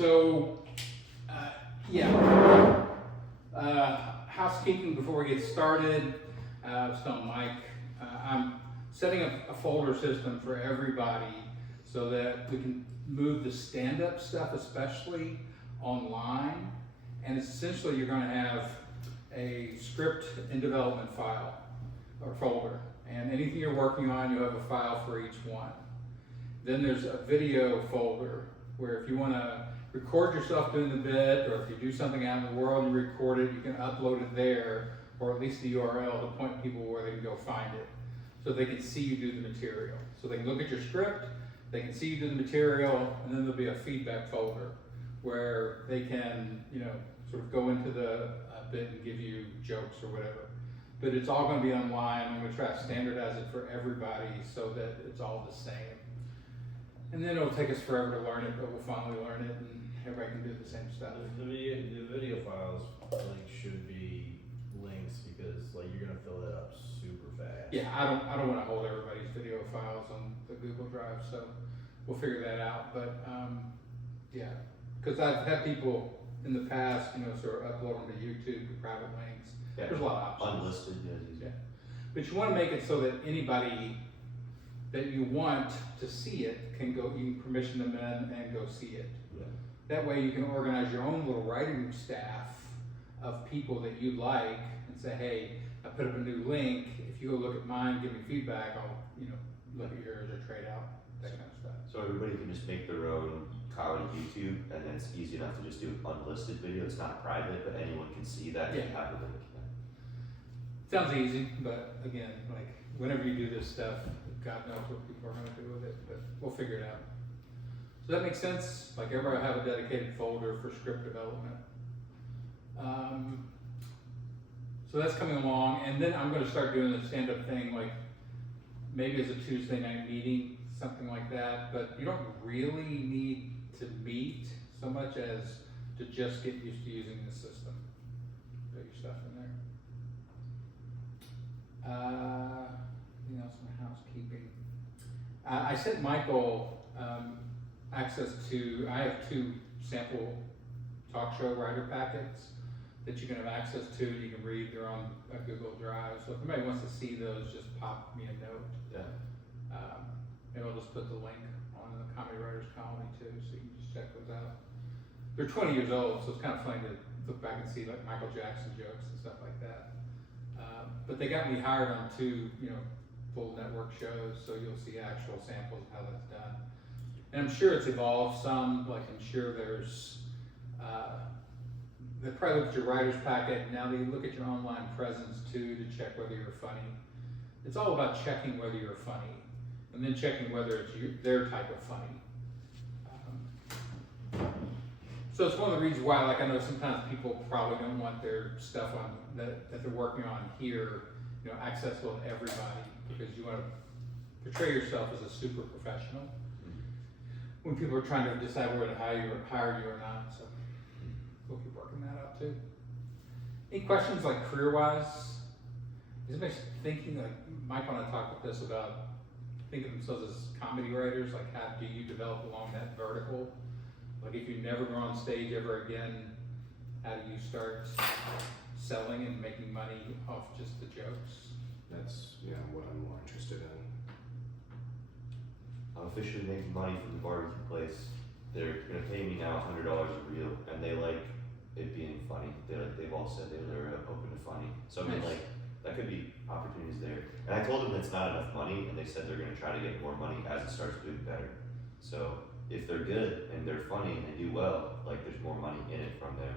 So, yeah, housekeeping before we get started. I was telling Mike, I'm setting up a folder system for everybody so that we can move the stand-up stuff, especially online. And it's essentially you're going to have a script and development file or folder, and anything you're working on, you have a file for each one. Then there's a video folder where if you want to record yourself doing the bit, or if you do something out in the world and you record it, you can upload it there, or at least the URL to point people where they can go find it, so they can see you do the material. So they can look at your script, they can see you do the material, and then there'll be a feedback folder where they can, sort of go into the bit and give you jokes or whatever. But it's all going to be online. I'm going to try to standardize it for everybody so that it's all the same. And then it'll take us forever to learn it, but we'll finally learn it and everybody can do the same stuff. The video files should be links because you're gonna fill that up super fast. Yeah, I don't want to hold everybody's video files on the Google Drive, so we'll figure that out. But yeah, because I've had people in the past, sort of upload them to YouTube to private links. Yeah. There's a lot of options. Unlisted, yeah. But you want to make it so that anybody that you want to see it can go, you can permission them in and go see it. Yeah. That way you can organize your own little writing staff of people that you like and say, hey, I put up a new link. If you go look at mine, give me feedback, I'll look at yours or trade out, that kind of stuff. So everybody can just make their own comedy YouTube, and then it's easy enough to just do an unlisted video. It's not private, but anyone can see that. Yeah. And have a link. Sounds easy, but again, whenever you do this stuff, God knows what people are going to do with it, but we'll figure it out. Does that make sense? Everybody will have a dedicated folder for script development. So that's coming along, and then I'm going to start doing the stand-up thing, maybe as a Tuesday night meeting, something like that, but you don't really need to meet so much as to just get used to using the system. Put your stuff in there. Anything else in housekeeping? I sent Michael access to, I have 2 sample talk show writer packets that you can have access to. You can read, they're on a Google Drive. So if anybody wants to see those, just pop me a note. Yeah. Maybe I'll just put the link on the Comedy Writers Colony too, so you can just check those out. They're 20 years old, so it's kind of funny to look back and see Michael Jackson jokes and stuff like that. But they got me hired on 2, full network shows, so you'll see actual samples of how that's done. And I'm sure it's evolved some, I'm sure there's, they probably look at your writer's packet, now they look at your online presence too to check whether you're funny. It's all about checking whether you're funny, and then checking whether it's their type of funny. So it's one of the reasons why, I know sometimes people probably don't want their stuff on that they're working on here, accessible to everybody, because you want to portray yourself as a super professional when people are trying to decide whether to hire you or not. So we'll keep working that out too. Any questions career-wise? Is anybody thinking, Mike and I talked about this, about thinking of themselves as comedy writers, how do you develop along that vertical? If you never go on stage ever again, how do you start selling and making money off just the jokes? That's what I'm more interested in. I'm officially making money from the barbecue place. They're gonna pay me now $100 a reel, and they like it being funny. They've all said they're open to funny. So I mean, Nice. that could be opportunities there. And I told them it's not enough money, and they said they're gonna try to get more money as it starts doing better. So if they're good and they're funny and they do well, there's more money in it from them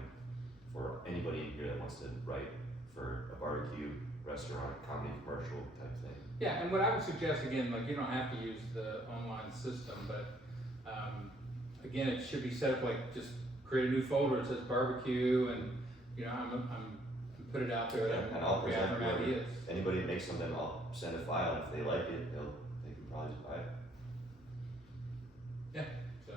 for anybody in here that wants to write for a barbecue, restaurant, comedy, commercial type thing. Yeah, and what I would suggest, again, you don't have to use the online system, but again, it should be set up just create a new folder that says barbecue, and I'm put it out there. Yeah, and I'll present gather ideas. Anybody that makes something, I'll send a file. If they like it, they can probably just buy it. Yeah, so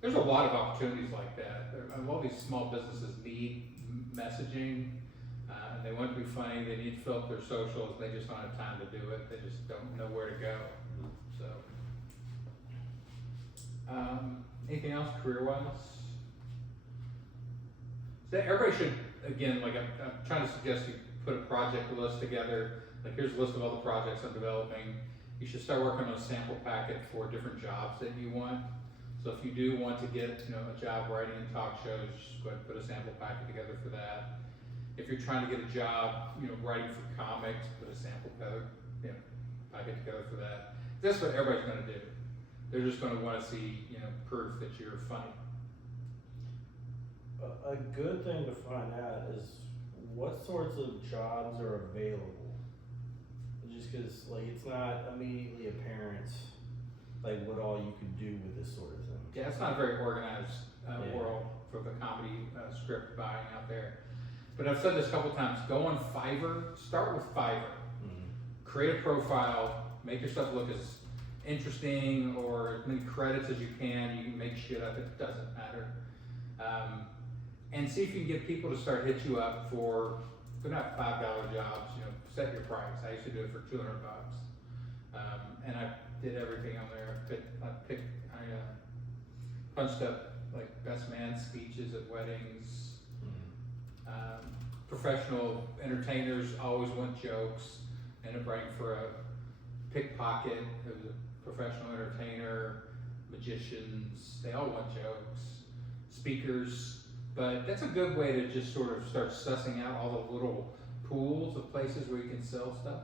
there's a lot of opportunities like that. All these small businesses need messaging, and they want to be funny. They need to fill up their socials. They just don't have time to do it. They just don't know where to go. So Anything else career-wise? So everybody should, again, like I'm trying to suggest you put a project list together. Like here's a list of all the projects I'm developing. You should start working on a sample packet for different jobs that you want. So if you do want to get, a job writing in talk shows, just go ahead and put a sample packet together for that. If you're trying to get a job, writing for comics, put a sample packet together for that. That's what everybody's gonna do. They're just gonna wanna see, proof that you're funny. A good thing to find out is what sorts of jobs are available. Just cause like it's not immediately apparent like what all you could do with this sort of thing. Yeah, it's not a very organized Yeah. world for the comedy script buying out there. But I've said this a couple times, go on Fiverr, start with Fiverr. Create a profile, make your stuff look as interesting or as many credits as you can make shit up, it doesn't matter. And see if you can get people to start hit you up for, they're not $5 jobs, set your price. I used to do it for $200. And I did everything on there. I punched up like best man speeches at weddings. Professional entertainers always want jokes. Ended up writing for a pickpocket, who was a professional entertainer, magicians, they all want jokes, speakers. But that's a good way to just sort of start sussing out all the little pools of places where you can sell stuff.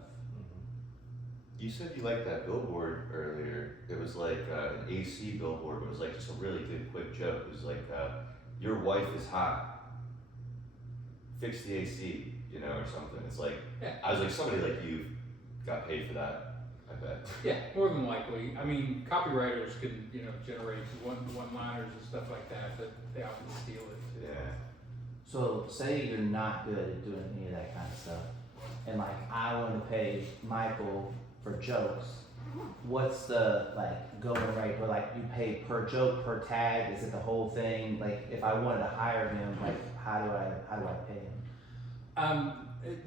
You said you liked that billboard earlier. It was like an AC billboard. It was like just a really good quick joke. It was like, your wife is hot. Fix the AC, or something. It's like, Yeah. I was like, somebody like you got paid for that, I bet. Yeah, more than likely. I mean, copywriters can, generate one-liners and stuff like that, but they often steal it. Yeah. So say you're not good at doing any of that kind of stuff, and like I want to pay Michael for jokes. What's the going rate? Where you pay per joke, per tag? Is it the whole thing? Like if I wanted to hire him, how do I pay him?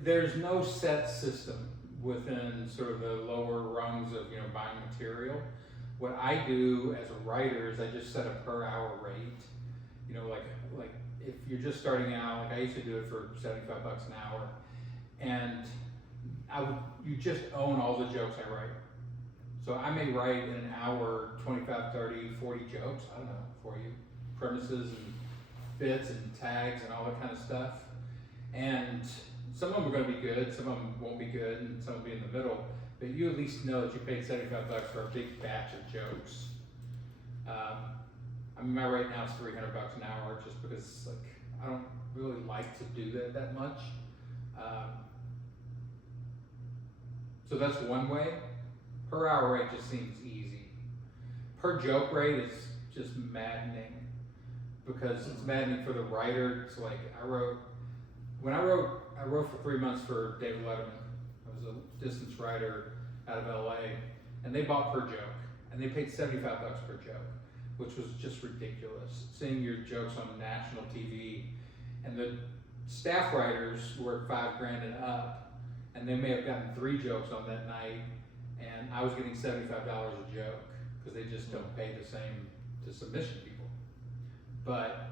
There's no set system within sort of the lower rungs of buying material. What I do as a writer is I just set a per hour rate. Like if you're just starting out, like I used to do it for $75 an hour, and you just own all the jokes I write. So I may write in an hour 25, 30, 40 jokes, I don't know, for you, premises and bits and tags and all that kind of stuff. And some of them are going to be good, some of them won't be good, and some will be in the middle. But you at least know that you paid $75 for a big batch of jokes. My rate now is $300 an hour, just because I don't really like to do that much. So that's one way. Per hour rate just seems easy. Per joke rate is just maddening, because it's maddening for the writer. It's like I wrote for 3 months for David Letterman. I was a distance writer out of LA, and they bought per joke, and they paid $75 per joke, which was just ridiculous. Seeing your jokes on national TV, and the staff writers work $5,000 and up, and they may have gotten 3 jokes on that night, and I was getting $75 a joke, because they just don't pay the same to submission people. But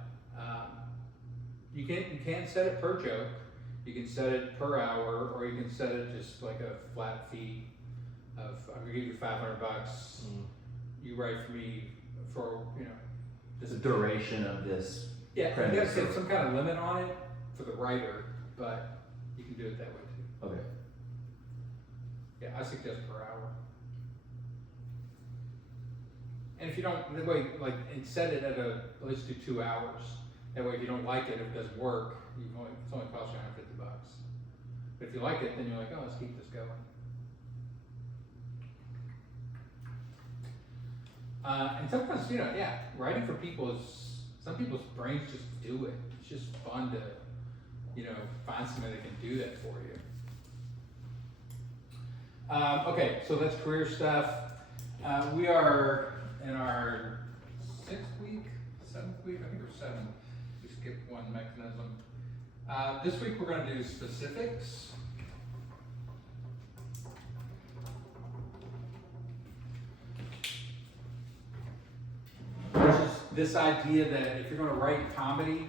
you can set it per joke, you can set it per hour, or you can set it just like a flat fee of, I'm gonna give you $500. You write for me for The duration of this. Yeah, you premise gotta set or- some kind of limit on it for the writer, but you can do it that way too. Okay. Yeah, I suggest per hour. And if you don't, that way, and set it at let's do 2 hours. That way, if you don't like it, if it doesn't work, it's only cost you $150. But if you like it, then you're like, oh, let's keep this going. And sometimes, writing for people some people's brains just do it. It's just fun to, find somebody that can do that for you. Okay, so that's career stuff. We are in our 7th week, I think we're 7. We skipped one mechanism. This week we're going to do specifics. this idea that if you're gonna write comedy,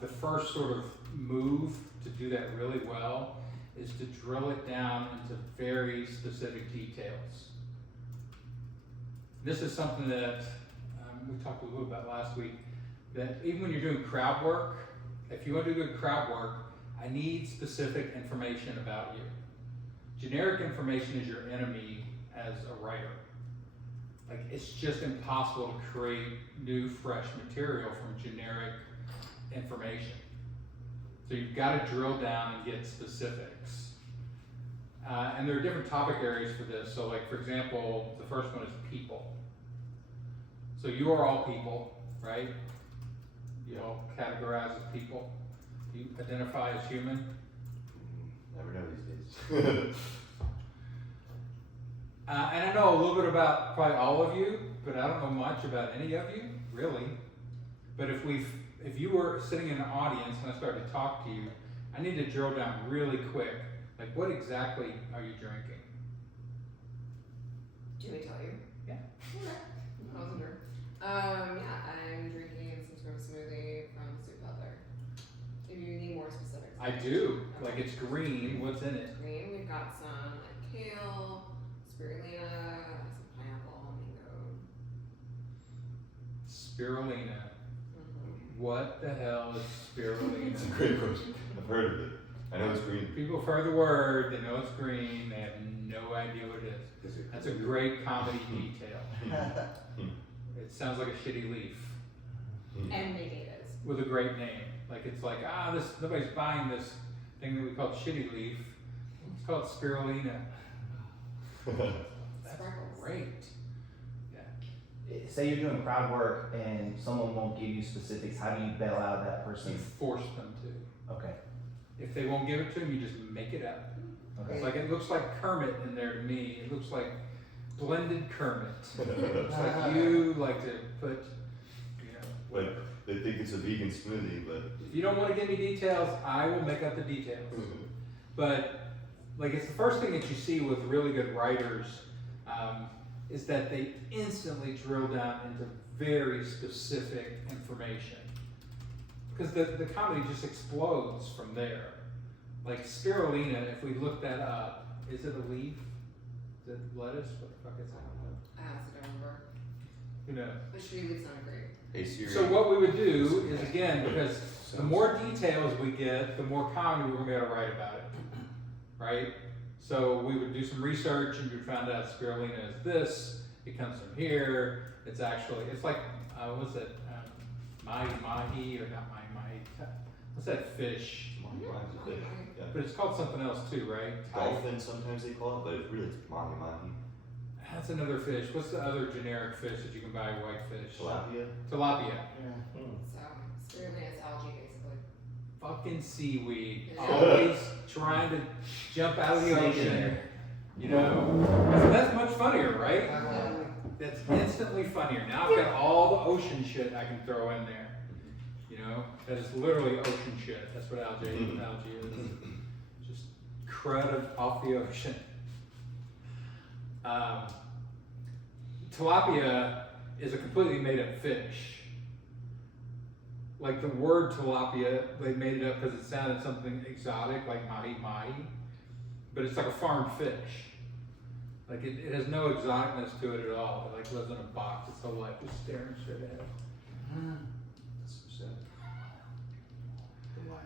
the first sort of move to do that really well is to drill it down into very specific details. This is something that we talked a little about last week, that even when you're doing crowd work, if you want to do good crowd work, I need specific information about you. Generic information is your enemy as a writer. Like, it's just impossible to create new, fresh material from generic information. So you've got to drill down and get specifics. And there are different topic areas for this. So like, for example, the first one is people. So you are all people, right? You all categorize as people. You identify as human. Never know these days. And I know a little bit about probably all of you, but I don't know much about any of you, really. But if you were sitting in an audience and I started to talk to you, I need to drill down really quick. Like, what exactly are you drinking? Do we tell you? Yeah. Okay. I wasn't sure. Yeah, I'm drinking some sort of smoothie from the soup out there. If you need more specifics. I do. Like, it's green. What's in it? Green. We've got some like kale, spirulina, some pineapple, mango. Spirulina. Mm-hmm. What the hell is spirulina? It's a great question. I've heard of it. I know it's green. People have heard the word, they know it's green, they have no idea what it is. That's a great comedy detail. It sounds like a shitty leaf And maybe it is. with a great name. Like, it's like, nobody's buying this thing that we call shitty leaf. It's called spirulina. That's Sparkles. great. Say you're doing crowd work and someone won't give you specifics, how do you bail out that You person? force them to. Okay, If they won't give it to you, you just make it up. It's okay. like, it looks like Kermit in there to me. It looks like blended Kermit. It's like you like to put, you know. Like, they think it's a vegan smoothie, but. If you don't want to give me details, I will make up the details. But like, it's the first thing that you see with really good writers, is that they instantly drill down into very specific information. Because the comedy just explodes from there. Like spirulina, if we look that up, is it a leaf? Is it lettuce? What the fuck is that? I honestly don't remember. Who knows? But tree leaves sound great. Hey Siri. So what we would do is, again, because the more details we get, the more comedy we're gonna be able to write about it, right? So we would do some research and we found out spirulina is this, it comes from here, it's like, what's that, mahi, or not mahi, what's that fish? Mahi-mahi's a fish. Yeah. But it's called something else too, right? Dolphin sometimes they call it, but it's really mahi-mahi. That's another fish. What's the other generic fish that you can buy, whitefish? Tilapia? Tilapia. So spirulina is algae basically. Fucking seaweed. Yeah. Always trying to jump out of the Sneak in ocean. there. You know? So that's much funnier, right? That's instantly funnier. Now I've got all the ocean shit I can throw in there. You know? That is literally ocean shit. That's what algae is. Just crud off the ocean. Tilapia is a completely made up fish. Like the word tilapia, they made it up because it sounded something exotic, like mahi-mahi. But it's like a farmed fish. Like it has no exoticness to it at all. It like lives in a box its whole life, just staring straight ahead. That's so sad. The life.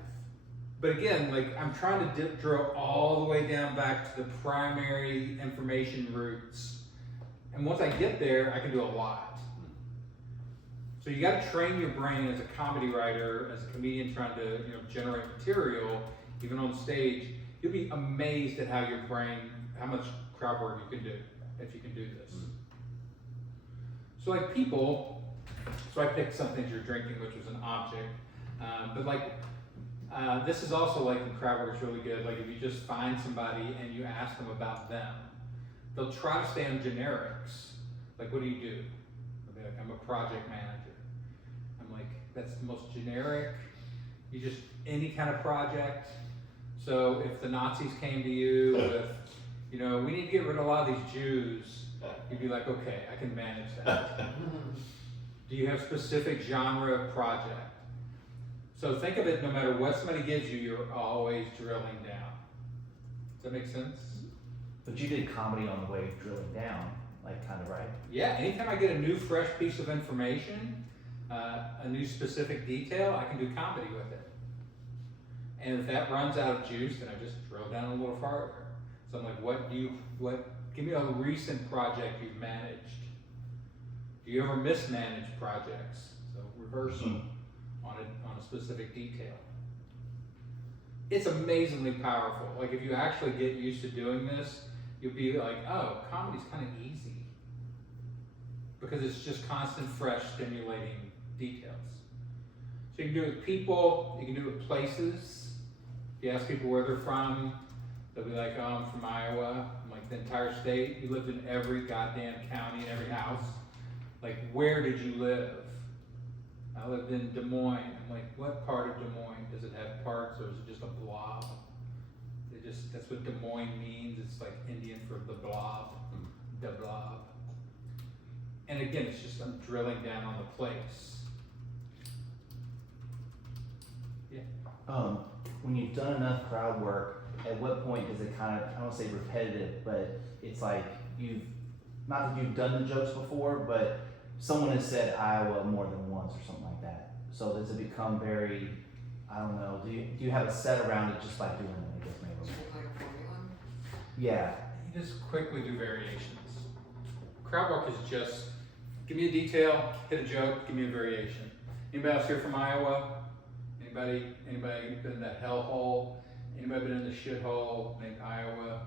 But again, like I'm trying to drill all the way down back to the primary information roots. And once I get there, I can do a lot. So you got to train your brain as a comedy writer, as a comedian trying to generate material, even on stage. You'll be amazed at how your brain, how much crowd work you can do if you can do this. So like people, so I picked something you're drinking, which was an object, but like this is also like in crowd work is really good. Like if you just find somebody and you ask them about them, they'll try to stay on generics. Like, what do you do? They'll be like, I'm a project manager. I'm like, that's the most generic. You just, any kind of project. So if the Nazis came to you with, we need to get rid of a lot of these Jews, you'd be like, okay, I can manage that. Do Do you have specific genre of project? So think of it, no matter what somebody gives you, you're always drilling down. Does that make sense? But you did comedy on the way drilling down, like kind of right? Yeah, anytime I get a new fresh piece of information, a new specific detail, I can do comedy with it. And if that runs out of juice, then I just drill down a little farther. So I'm like, give me a recent project you've managed. Do you ever mismanage projects? So reverse them on a specific detail. It's amazingly powerful. Like if you actually get used to doing this, you'll be like, oh, comedy's kind of easy. Because it's just constant, fresh, stimulating details. So you can do it with people, you can do it with places. If you ask people where they're from, they'll be like, oh, I'm from Iowa. I'm like, the entire state? You lived in every goddamn county, in every house. Like, where did you live? I lived in Des Moines. I'm like, what part of Des Moines? Does it have parts or is it just a blob? That's what Des Moines means. It's like Indian for the blob, the blob. And again, it's just I'm drilling down on the place. Yeah. When you've done enough crowd work, at what point does it kind of, I don't want to say repetitive, but it's like not that you've done the jokes before, but someone has said Iowa more than once or something like that. So does it become very, I don't know, do you have a set around it just by doing it, I guess maybe? Like a formula. Yeah. You just quickly do variations. Crowd work is just, give me a detail, hit a joke, give me a variation. Anybody else here from Iowa? Anybody been in that hellhole? Anybody been in the shithole named Iowa?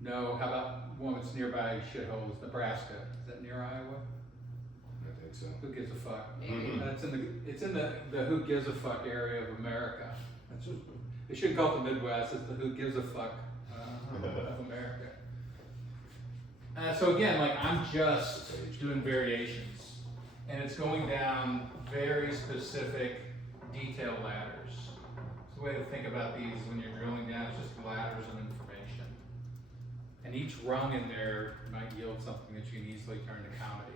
No, how about one that's nearby shitholes, Nebraska? Is that near Iowa? I think so. Who gives a fuck? Mhm. It's in the who gives a fuck area of America. They shouldn't call it the Midwest, it's the who gives a fuck of America. So again, like I'm just doing variations, and it's going down very specific detail ladders. So the way to think about these when you're drilling down is just ladders of information. And each rung in there might yield something that you can easily turn to comedy.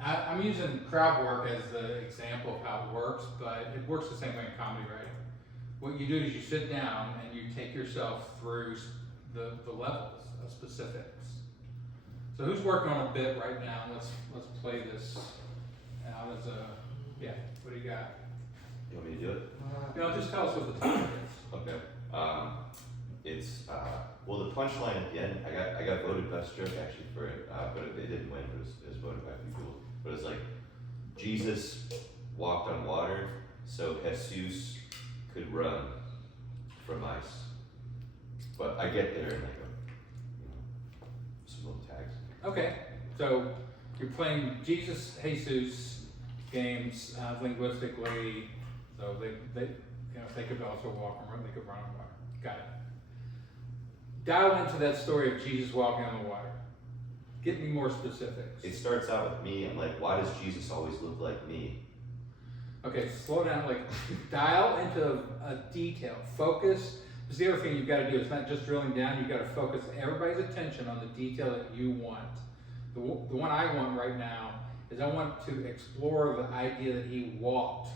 I'm using crowd work as the example of how it works, but it works the same way in comedy writing. What you do is you sit down and you take yourself through the levels of specifics. So who's working on a bit right now? Let's play this out as a, yeah, what do you got? You want me to do it? Just tell us what the topic is. Okay. It's well, the punchline at the end. I got voted best joke actually for it, but it didn't win. It was voted by a few people. But it's like Jesus walked on water, so Jesus could run from ice. But I get there in like some little tags. Okay, so you're playing Jesus games linguistically, so they they could also walk and run, they could run on water. Got it. Dial into that story of Jesus walking on the water. Get me more specifics. It starts out with me. I'm like, why does Jesus always look like me? Okay, slow down, like dial into a detail, focus. Because the other thing you've got to do is not just drilling down, you've got to focus everybody's attention on the detail that you want. The one I want right now is I want to explore the idea that he walked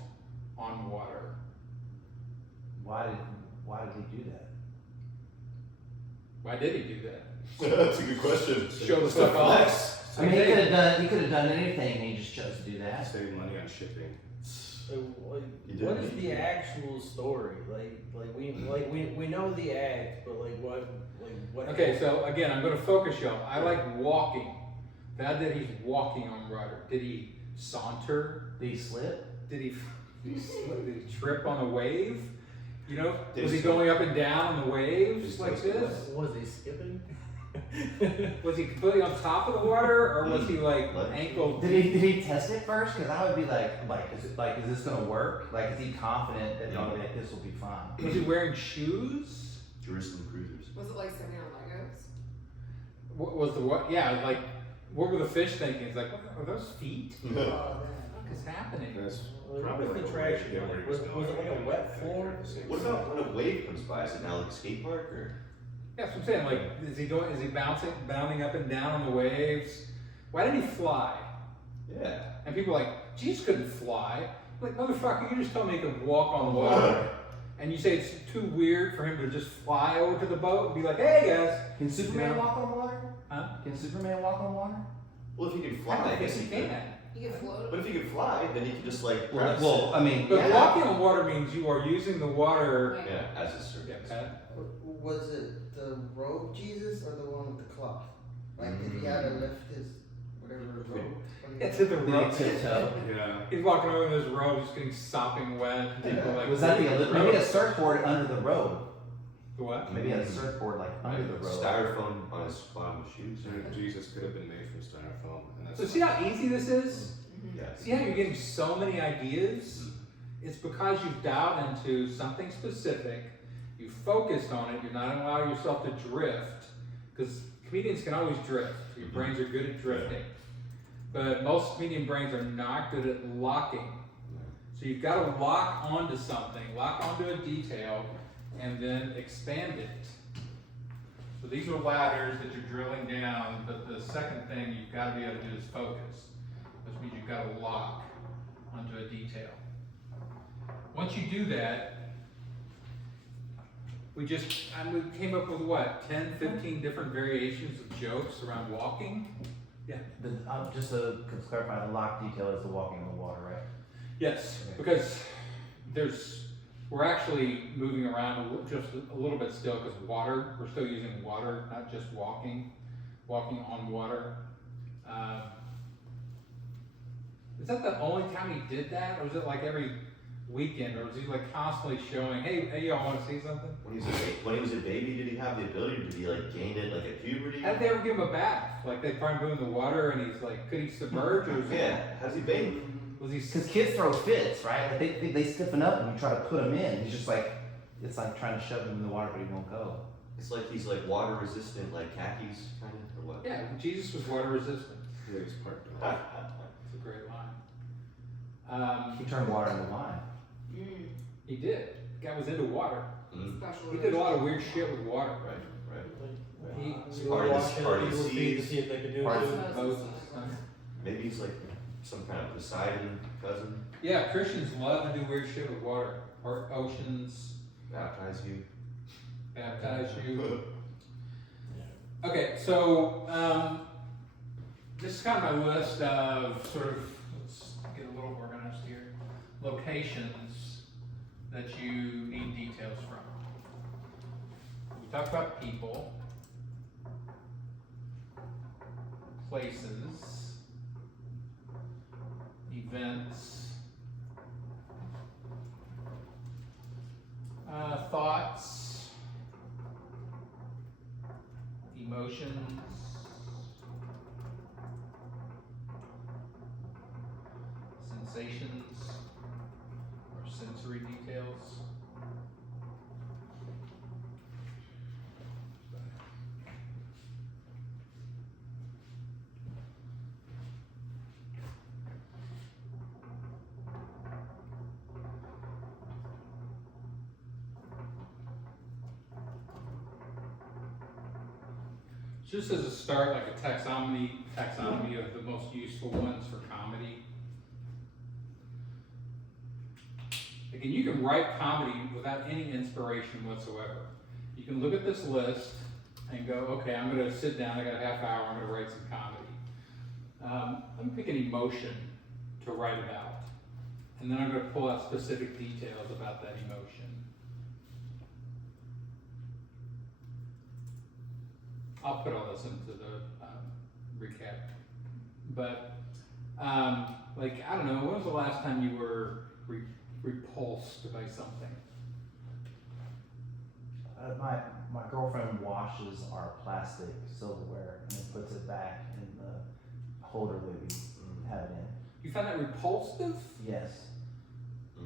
on water. Why did he do that? Why did he do that? That's a good question. Show the fuck off. I mean, he could have done anything, and he just chose to do that. Save money on shipping. So, like, You did what it. is the actual story? We know the act, but what? Okay, so again, I'm going to focus y'all. I like walking. Not that he's walking on water. Did he saunter? Did he slip? Did he trip on a wave? You know, Did was he he- going up and down on the waves Did like he- this? Was he skipping? Was he completely on top of the water, or was he like Like- ankle Did he test it first? Because I would be like, is this gonna work? Like, is he confident that this will be fine? Was he wearing shoes? Jerusalem Cruisers. Was it like sitting on Legos? What was the what? Yeah, like what were the fish thinking? It's like, what are those feet? What the fuck is happening? That's What probably was like the a traction radio like? where he Was it going like a wet floor? What about when a wave comes by? Is it now like a skate park or? Yeah, that's what I'm saying. Like, is he bounding up and down on the waves? Why did he fly? Yeah. And people are like, Jesus couldn't fly. I'm like, motherfucker, you just told me he could walk on water. And you say it's too weird for him to just fly over to the boat and be like, hey guys. Can Superman Yeah. walk on water? Huh? Can Superman walk on water? Well, if he could I fly, don't I think guess he he could. can. You can float. But if he could fly, then he could just like. Well, grab well, I mean, But yeah. walking on water means you are using the water. Right. Yeah, as a Yeah, surface. Pat? Was it the robe Jesus or the one with the cloth? Like, did he have to lift his whatever robe? It's in the Did he rope. tiptoe? Yeah. He's walking over in this robe, just getting sopping wet. People are like, Was that the robe? maybe a surfboard under the robe? The what? Maybe a surfboard like under the robe. Styrofoam on his bottom of shoes. So Jesus could have been made from styrofoam, and that's So see how easy this is? Mhm. Yeah. See how you're getting so many ideas? It's because you've dialed into something specific, you focused on it, you're not allowing yourself to drift, because comedians can always drift. Your brains are good at drifting. But most comedian brains are not good at locking. So you've got to lock onto something, lock onto a detail, and then expand it. So these are ladders that you're drilling down, but the second thing you've got to be able to do is focus, which means you've got to lock onto a detail. Once you do that, we came up with what, 10, 15 different variations of jokes around walking? Yeah. Just to clarify, the lock detail is the walking on the water, right? Yes, Okay. because we're actually moving around just a little bit still because we're still using water, not just walking on water. Is that the only time he did that, or was it like every weekend, or was he like constantly showing, hey y'all want to see something? When he was a baby, did he have the ability to be like gained it like at puberty? How did they ever give him a bath? Like they probably put him in the water and he's like, could he submerge or was he, Yeah. How's he bathe? was he Because kids throw fits, right? Like they stiffen up and you try to put them in. He's just like, it's like trying to shove him in the water, but he won't go. It's like he's like water resistant, like khakis kind of, or what? Yeah, Jesus was water resistant. Yeah, he's part dog. It's a great line. He turned water into wine. Mm. He did. The guy was into water. Mm. Special He did a lot of weird shit with water. Right. He- We Part were of watching part of people's the feet to seas. see if they could do Part it. of too. Moses. Maybe he's like some kind of Poseidon cousin. Yeah, Christians love to do weird shit with water. Or oceans, Baptize you. baptize you. Okay, so this is kind of my list of sort of, let's get a little organized here, locations that you need details from. We talked about people, places, events, thoughts, emotions, sensations, or sensory details. Just as a start, like a taxonomy of the most useful ones for comedy. Again, you can write comedy without any inspiration whatsoever. You can look at this list and go, okay, I'm gonna sit down, I got a half hour, I'm gonna write some comedy. Let me pick an emotion to write about. And then I'm gonna pull out specific details about that emotion. I'll put all this into the recap. But, like, I don't know, when was the last time you were repulsed by something? My girlfriend washes our plastic silverware and then puts it back in the holder that we have it in. You find that repulsive? Yes.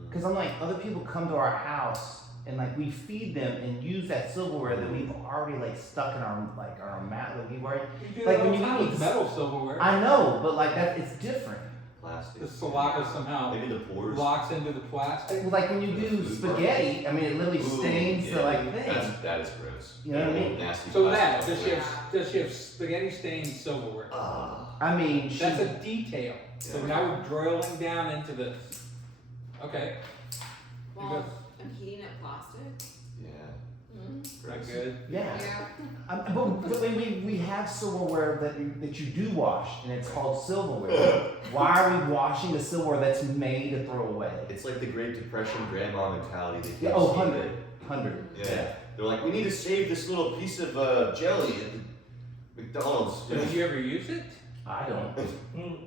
Because I'm like, other people come to our house and like we feed them and use that silverware that we've already like stuck in our mat. Like we've already. You do Like that when all you the time eat with metal silverware. I know, but like that, it's different. Plastic. The saliva somehow Maybe the pores. locks into the plastic. Like when you do spaghetti, I mean, it literally stains the like thing. That is gross. You know what I mean? Nasty So plastic. does she have spaghetti stained silverware? Ah. I mean, she, That's a detail. So Yeah. now we're drilling down into this. Okay, Well, I'm heating up plastic. Yeah. Mm-hmm. not good. yeah. Yeah. But we have silverware that you do wash, and it's called silverware. Why are we washing the silverware that's made to throw away? It's like the Great Depression grandma mentality. They Yeah, can't oh, save 100. it. 100. Yeah. They're like, we need to save this little piece of jelly at the McDonald's. So did you ever use it? I don't. Mm.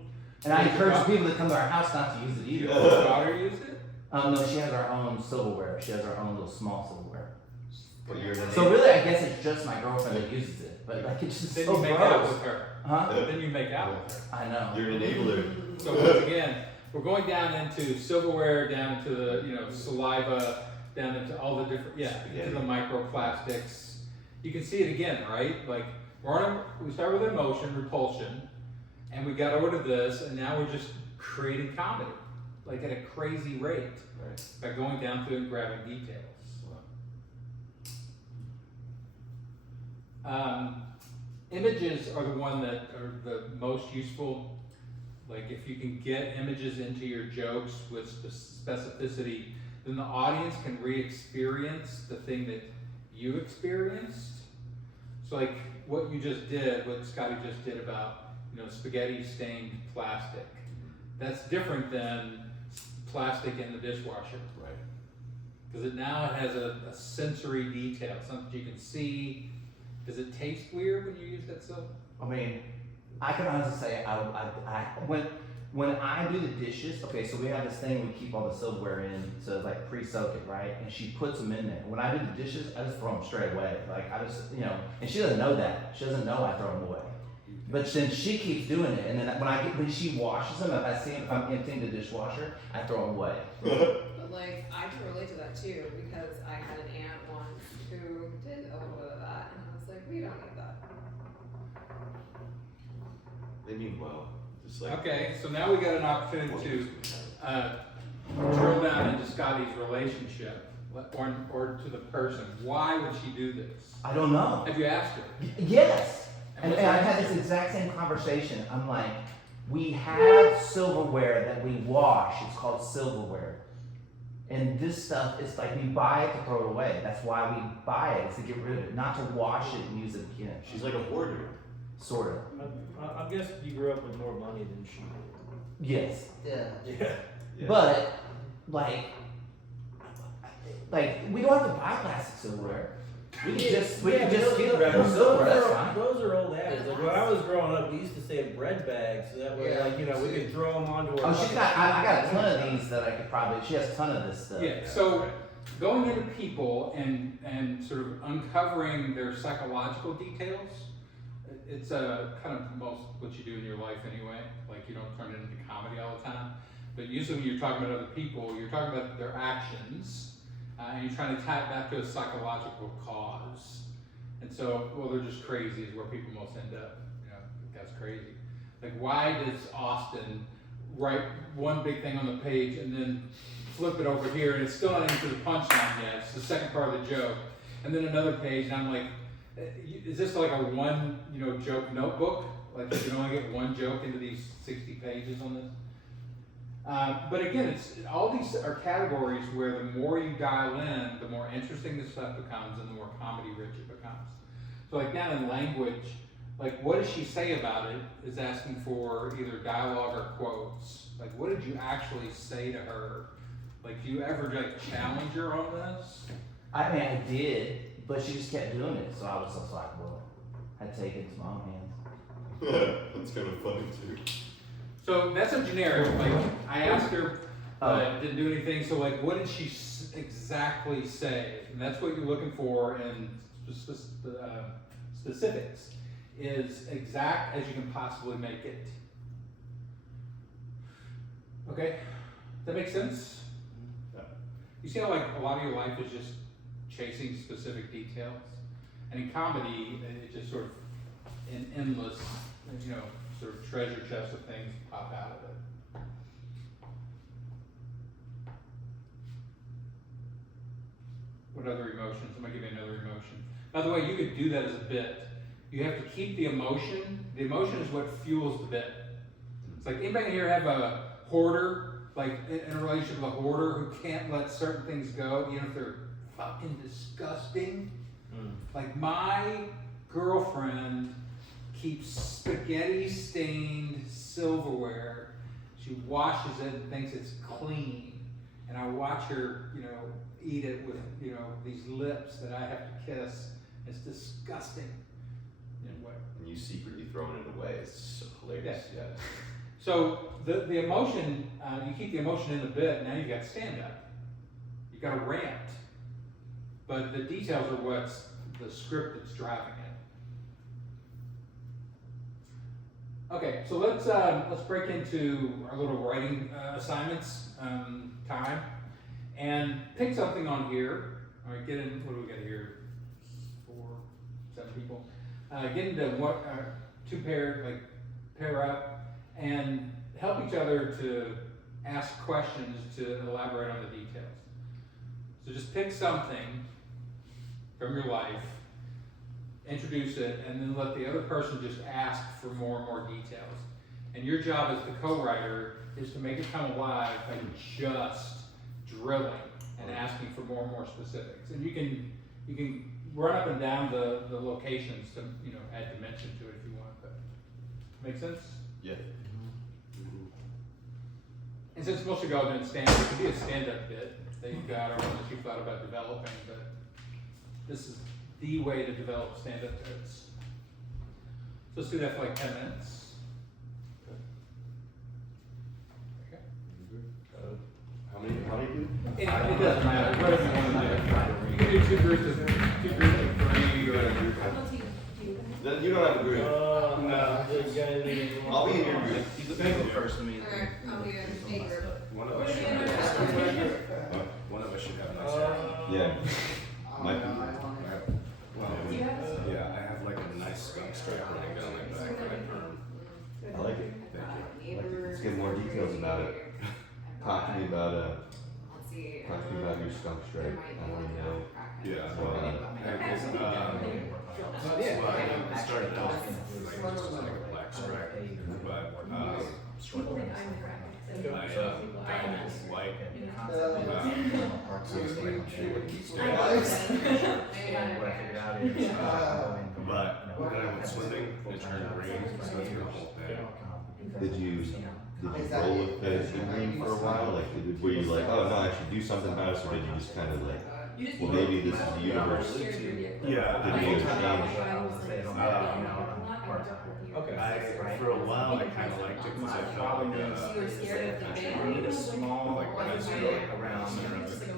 And I encourage people that come to our house not to use it Did either. your daughter use it? No, she has her own silverware. She has her own little small silverware. But you're an So really, I guess it's just my girlfriend that uses it. But like, it's just Then so you make out gross. with her. Huh? Then you make out with her. I know. You're an enabler. So once again, we're going down into silverware, down into the saliva, down into all the different into the microplastics. You can see it again, right? Like we start with emotion, repulsion, and we got over to this, and now we're just creating comedy, like at a crazy rate, Right. by going down through and grabbing details. Images are the one that are the most useful. Like if you can get images into your jokes with specificity, then the audience can re-experience the thing that you experienced. So like what you just did, what Scotty just did about spaghetti stained plastic, that's different than plastic in the dishwasher. Right. Because it has a sensory detail, something you can see. Does it taste weird when you use that soap? I mean, I can honestly say, when I do the dishes, okay, so we have this thing we keep all the silverware in to like pre-soak it, right? And she puts them in there. When I do the dishes, I just throw them straight away. Like I just, and she doesn't know that. She doesn't know I throw them away. But then she keeps doing it, and then when she washes them, if I'm emptying the dishwasher, I throw them away. But like, I can relate to that too, because I had an aunt once who did a little bit of that, and I was like, we don't need that. They mean well. Just like. Okay, so now we got an opportunity to drill down into Scotty's relationship, or to the person. Why would she do this? I don't know. Have you asked her? Yes. And what's I her had this answer? exact same conversation. I'm like, we have silverware that we wash. It's called silverware. And this stuff is like we buy it to throw it away. That's why we buy it, is to get rid of it, not to wash it and use it again. She's like a hoarder. Sort of. I guess you grew up with more money than she did. Yes. Yeah. Yeah. Yeah. But like we don't have to buy plastic silverware. We can just get regular silverware. That's fine. Those are old habits. Like when I was growing up, we used to save bread bags so that way, we could throw them onto our. Oh, she's got. I got a ton of these that I could probably. She has a ton of this stuff. Yeah, so going into people and sort of uncovering their psychological details, it's kind of most what you do in your life anyway. Like you don't turn it into comedy all the time. But usually when you're talking about other people, you're talking about their actions. And you're trying to tie it back to a psychological cause. And so, well, they're just crazy is where people most end up. That's crazy. Like, why does Austin write one big thing on the page and then flip it over here and it's still not into the punchline yet? It's the second part of the joke. And then another page, and I'm like, is this like a one, joke notebook? Like you can only get one joke into these 60 pages on this? But again, all these are categories where the more you dial in, the more interesting the stuff becomes and the more comedy rich it becomes. So like down in language, like what does she say about it is asking for either dialogue or quotes. Like what did you actually say to her? Like do you ever challenge her on this? I mean, I did, but she just kept doing it, so I was just like, well, I take it into my own hands. That's kind of funny too. So that's a generic, like, I asked her, but didn't do anything, so like, what did she exactly say? And that's what you're looking for in specifics, is exact as you can possibly make it. Okay, that makes sense? Yeah. You see how like a lot of your life is just chasing specific details? And in comedy, it's just sort of an endless, sort of treasure chest of things pop out of it. What other emotions? I'm gonna give you another emotion. By the way, you could do that as a bit, you have to keep the emotion. The emotion is what fuels the bit. It's like, anybody here have a hoarder, like in a relationship with a hoarder who can't let certain things go, even if they're fucking disgusting? Like, my girlfriend keeps spaghetti stained silverware. She washes it and thinks it's clean. And I watch her, eat it with, these lips that I have to kiss. It's disgusting. And you secretly throwing it away. It's so hilarious. Yeah. So the emotion, you keep the emotion in the bit, now you've got stand-up. You've got a rant. But the details are what's the script that's driving it. Okay, so let's break into our little writing assignments time, and pick something on here. All right, get in. What do we got here? 7 people. Get into what 2 pair up, and help each other to ask questions to elaborate on the details. So just pick something from your life, introduce it, and then let the other person just ask for more and more details. And your job as the co-writer is to make it come alive by just drilling and asking for more and more specifics. And you can run up and down the locations to add dimension to it if you want. But make sense? Yeah. And since most of y'all have been stand-up, it could be a stand-up bit that you've got or one that you thought about developing, but this is the way to develop stand-up bits. So let's do that for like 10 minutes. Okay. How many do? It doesn't matter, whatever you want to do. You can do 2 groups of 3 or Then you don't have a group. No. I'll be in your group. He's the go first to me. Alright, I'll be in a group. One of us should have one of us should have a nice Yeah. Might be. well, yeah, I have like a nice skunk stripe running down my back right now. I like it. Thank you. Let's get more details about it. Talk to me about your skunk stripe. I want to know. Yeah. Well, I started out like just like a black stripe, but I dyed it white. So it's like but when I went swimming, it turned green, so that's the whole thing. Did you roll with the green for a while? Like, were you like, oh no, I should do something about it, or did you just kind of like, well, maybe this is the universe? Yeah, Did you change? For a while I kind of liked it because I felt like I need a small like nice growing around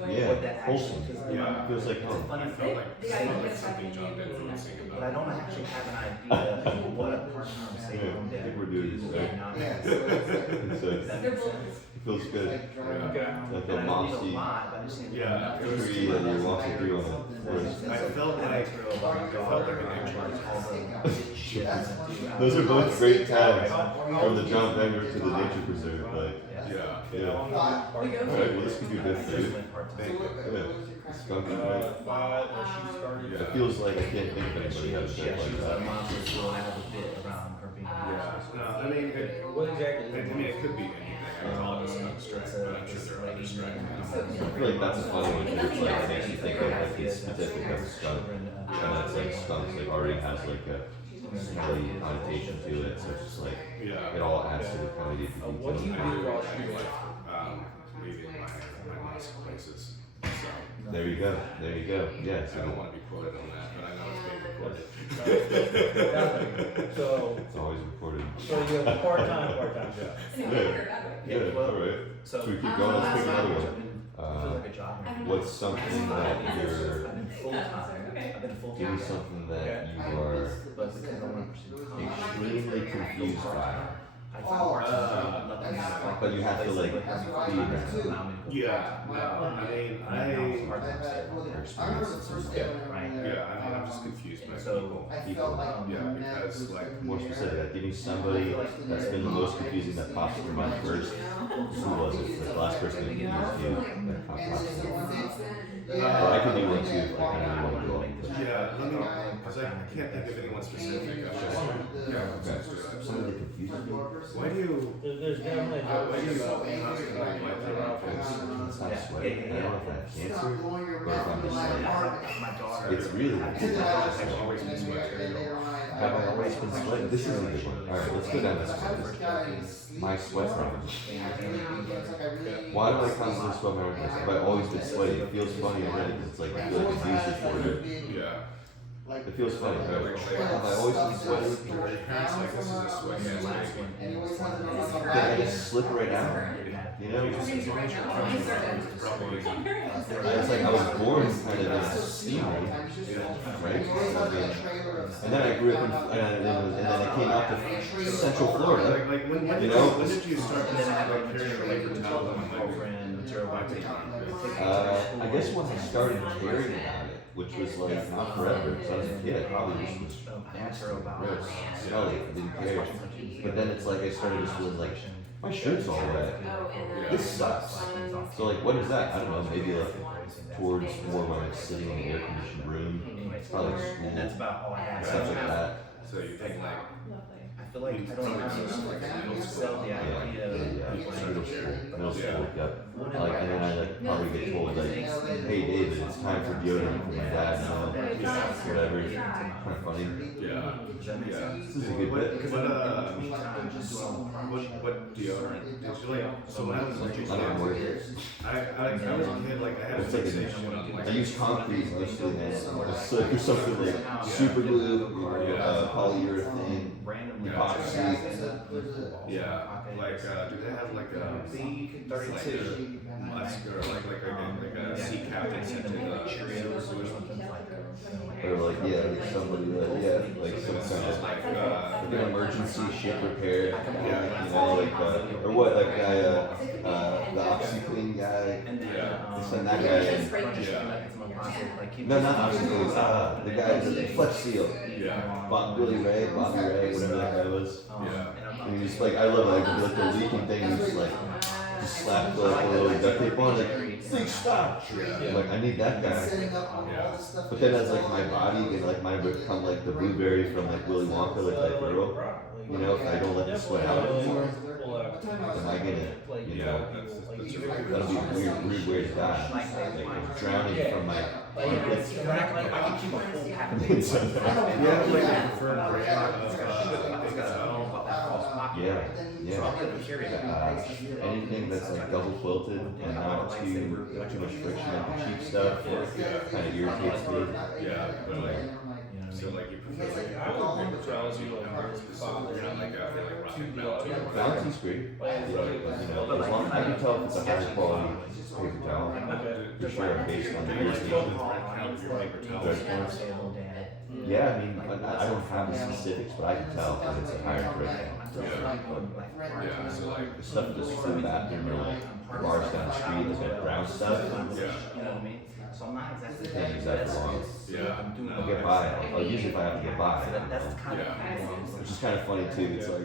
Yeah, what that wholesome. actually Yeah. Feels like home. funny I felt like something jumped in when I was thinking but I about don't it. actually have an idea of what a partner I'm saying Yeah, I think we're doing this right. Yeah, so it's like, It feels good. like driving Okay. around. Like And a I don't need mossy a lot, but I just need Yeah, it was tree that you're walking through on the forest. I felt like an Those are both great tags from the John Denver to the nature preserve. Like, yeah. Alright, well this could be good for you. Thank you. Yeah. Skunk is right. 5 when she started. It feels like I can't think of anybody else Yeah, that she like was a that. monster, so I have a bit around her being Yeah. No, I mean, What exactly is it? it could be anything. I call it a skunk stripe, but I'm sure there are other stripes. I feel like that's a funny one because it's like it makes you think of like it's specific of a skunk. And that's like skunks like already has like a smelly connotation to it, so it's just like Yeah. it all adds to the comedy of the What do you details. do while I she do like? like leaving my nice places. So There you go. There you go. Yeah. I don't So want to be quoted on that, but I know it's being recorded. So, it's always recorded. so you have a part-time job. Yeah. All right. So Should we keep going? Let's pick another one. feels like a job. What's something that you're? I've been full-time. I've been full-time. Give me something that you are But because I want to pursue college, extremely confused by, I found but you have to like be in that. Yeah, no, I mean, I remember the first day when I went there. I'm just confused by So, people. I felt like Yeah, the net because, was like, in More the air. specific, like, give me somebody that's been the most confusing that pops into mind first. Who was it? The last person that confused you that pops And into so mind. one day, Or I could do one too, if like I really want to go. Yeah, Cause I can't think of anyone specific. I just, Some of the confusion. why do you, There's definitely a why do you joke about constantly wipe your outfits? It's not sweating. I don't know if I have cancer or if I'm just like, My daughter. it's really like, I've always been sweating. I've always been sweating. This is a good one. Alright, let's go down this one. My sweat problem. Why do I constantly sweat my armpits? Have I always been sweaty? It feels funny already because it's like I feel like it's easier for you. Yeah. It feels funny, right? Have I always been sweaty? Your parents like, this is a sweaty ass baby. Then I just slip right out. You know? Probably. It's like I was born kind of in a steam room, right? And then I grew up and then I came out to Central Florida. Like when You know? when did you start And then I had like carrying picture a of paper like towel my on my girlfriend, material by taking I guess once I started caring about it, which was like not forever, because I was a kid, I probably just was material about gross, smelly, I didn't care. But then it's like I started just feeling like, my shirt's all wet. This sucks. So like, what is that? I don't know, maybe like towards more when I'm sitting in an air conditioned room, probably school, And that's about all I have. stuff like that. So you think like, I feel like I don't know. Sell the idea of Middle school, yep. Like, and then I like probably get told like, hey David, it's time for deodorant for my dad, you know, whatever. Kind of funny. yeah, Does that make sense? This is a good bit. what deodorant did you like? So when I was like, I don't know where it is. I was a kid, like I had a It's like fixation on I like, use concrete mostly, man. Or slick or something like super glue, polyurethane, Randomly. epoxy. yeah, like, do they have like a, B32. musk or like a sea captain sent to Cheerios or the, something like that. Or like, yeah, like somebody that, yeah, like some kind of like, like an emergency ship repair. Yeah. You know, like, or what, like guy, the OxyClean guy. And then, They send that guy in. No, not OxyClean, the guy, the Flex Seal. yeah, Billy Ray, Bobby Ray, whatever that guy was. yeah. And he's just like, I love it, like the leaking thing, he's just like, just slap the little duct tape on, like, please stop. I'm like, I need that guy. But then as like my body, and like mine would become like the blueberry from like Willy Wonka, like that girl. You know, if I don't let the sweat out anymore, am I gonna, you know, that'll be a weird way to die. Like drowning from my armpits. I can keep a whole pack of It's things. okay. You have like a preferred brand of, Yeah, So I'm yeah. gonna carry that. Anything that's like double quilted and not too much friction, like the cheap stuff, kind of irritates me. yeah, but like, You know what I so mean? like you prefer like, paper towels, you don't have specific, you're not like out there like rocking Bounty or Bounty's great. Yeah, but, you know, as long I can tell if it's a higher quality paper towel. For sure, based on the irritation. Yeah, I mean, I don't have the specifics, but I can tell because it's a higher thread. Yeah, so like, The stuff that's in the bathroom or like bars down the street, like that brown stuff. yeah, You know what I mean? So I'm not exactly Can't use that for long. yeah. I'm doing I'll get by. I'll use it if I have to get by. So that's kind of. Which is kind of funny too. It's like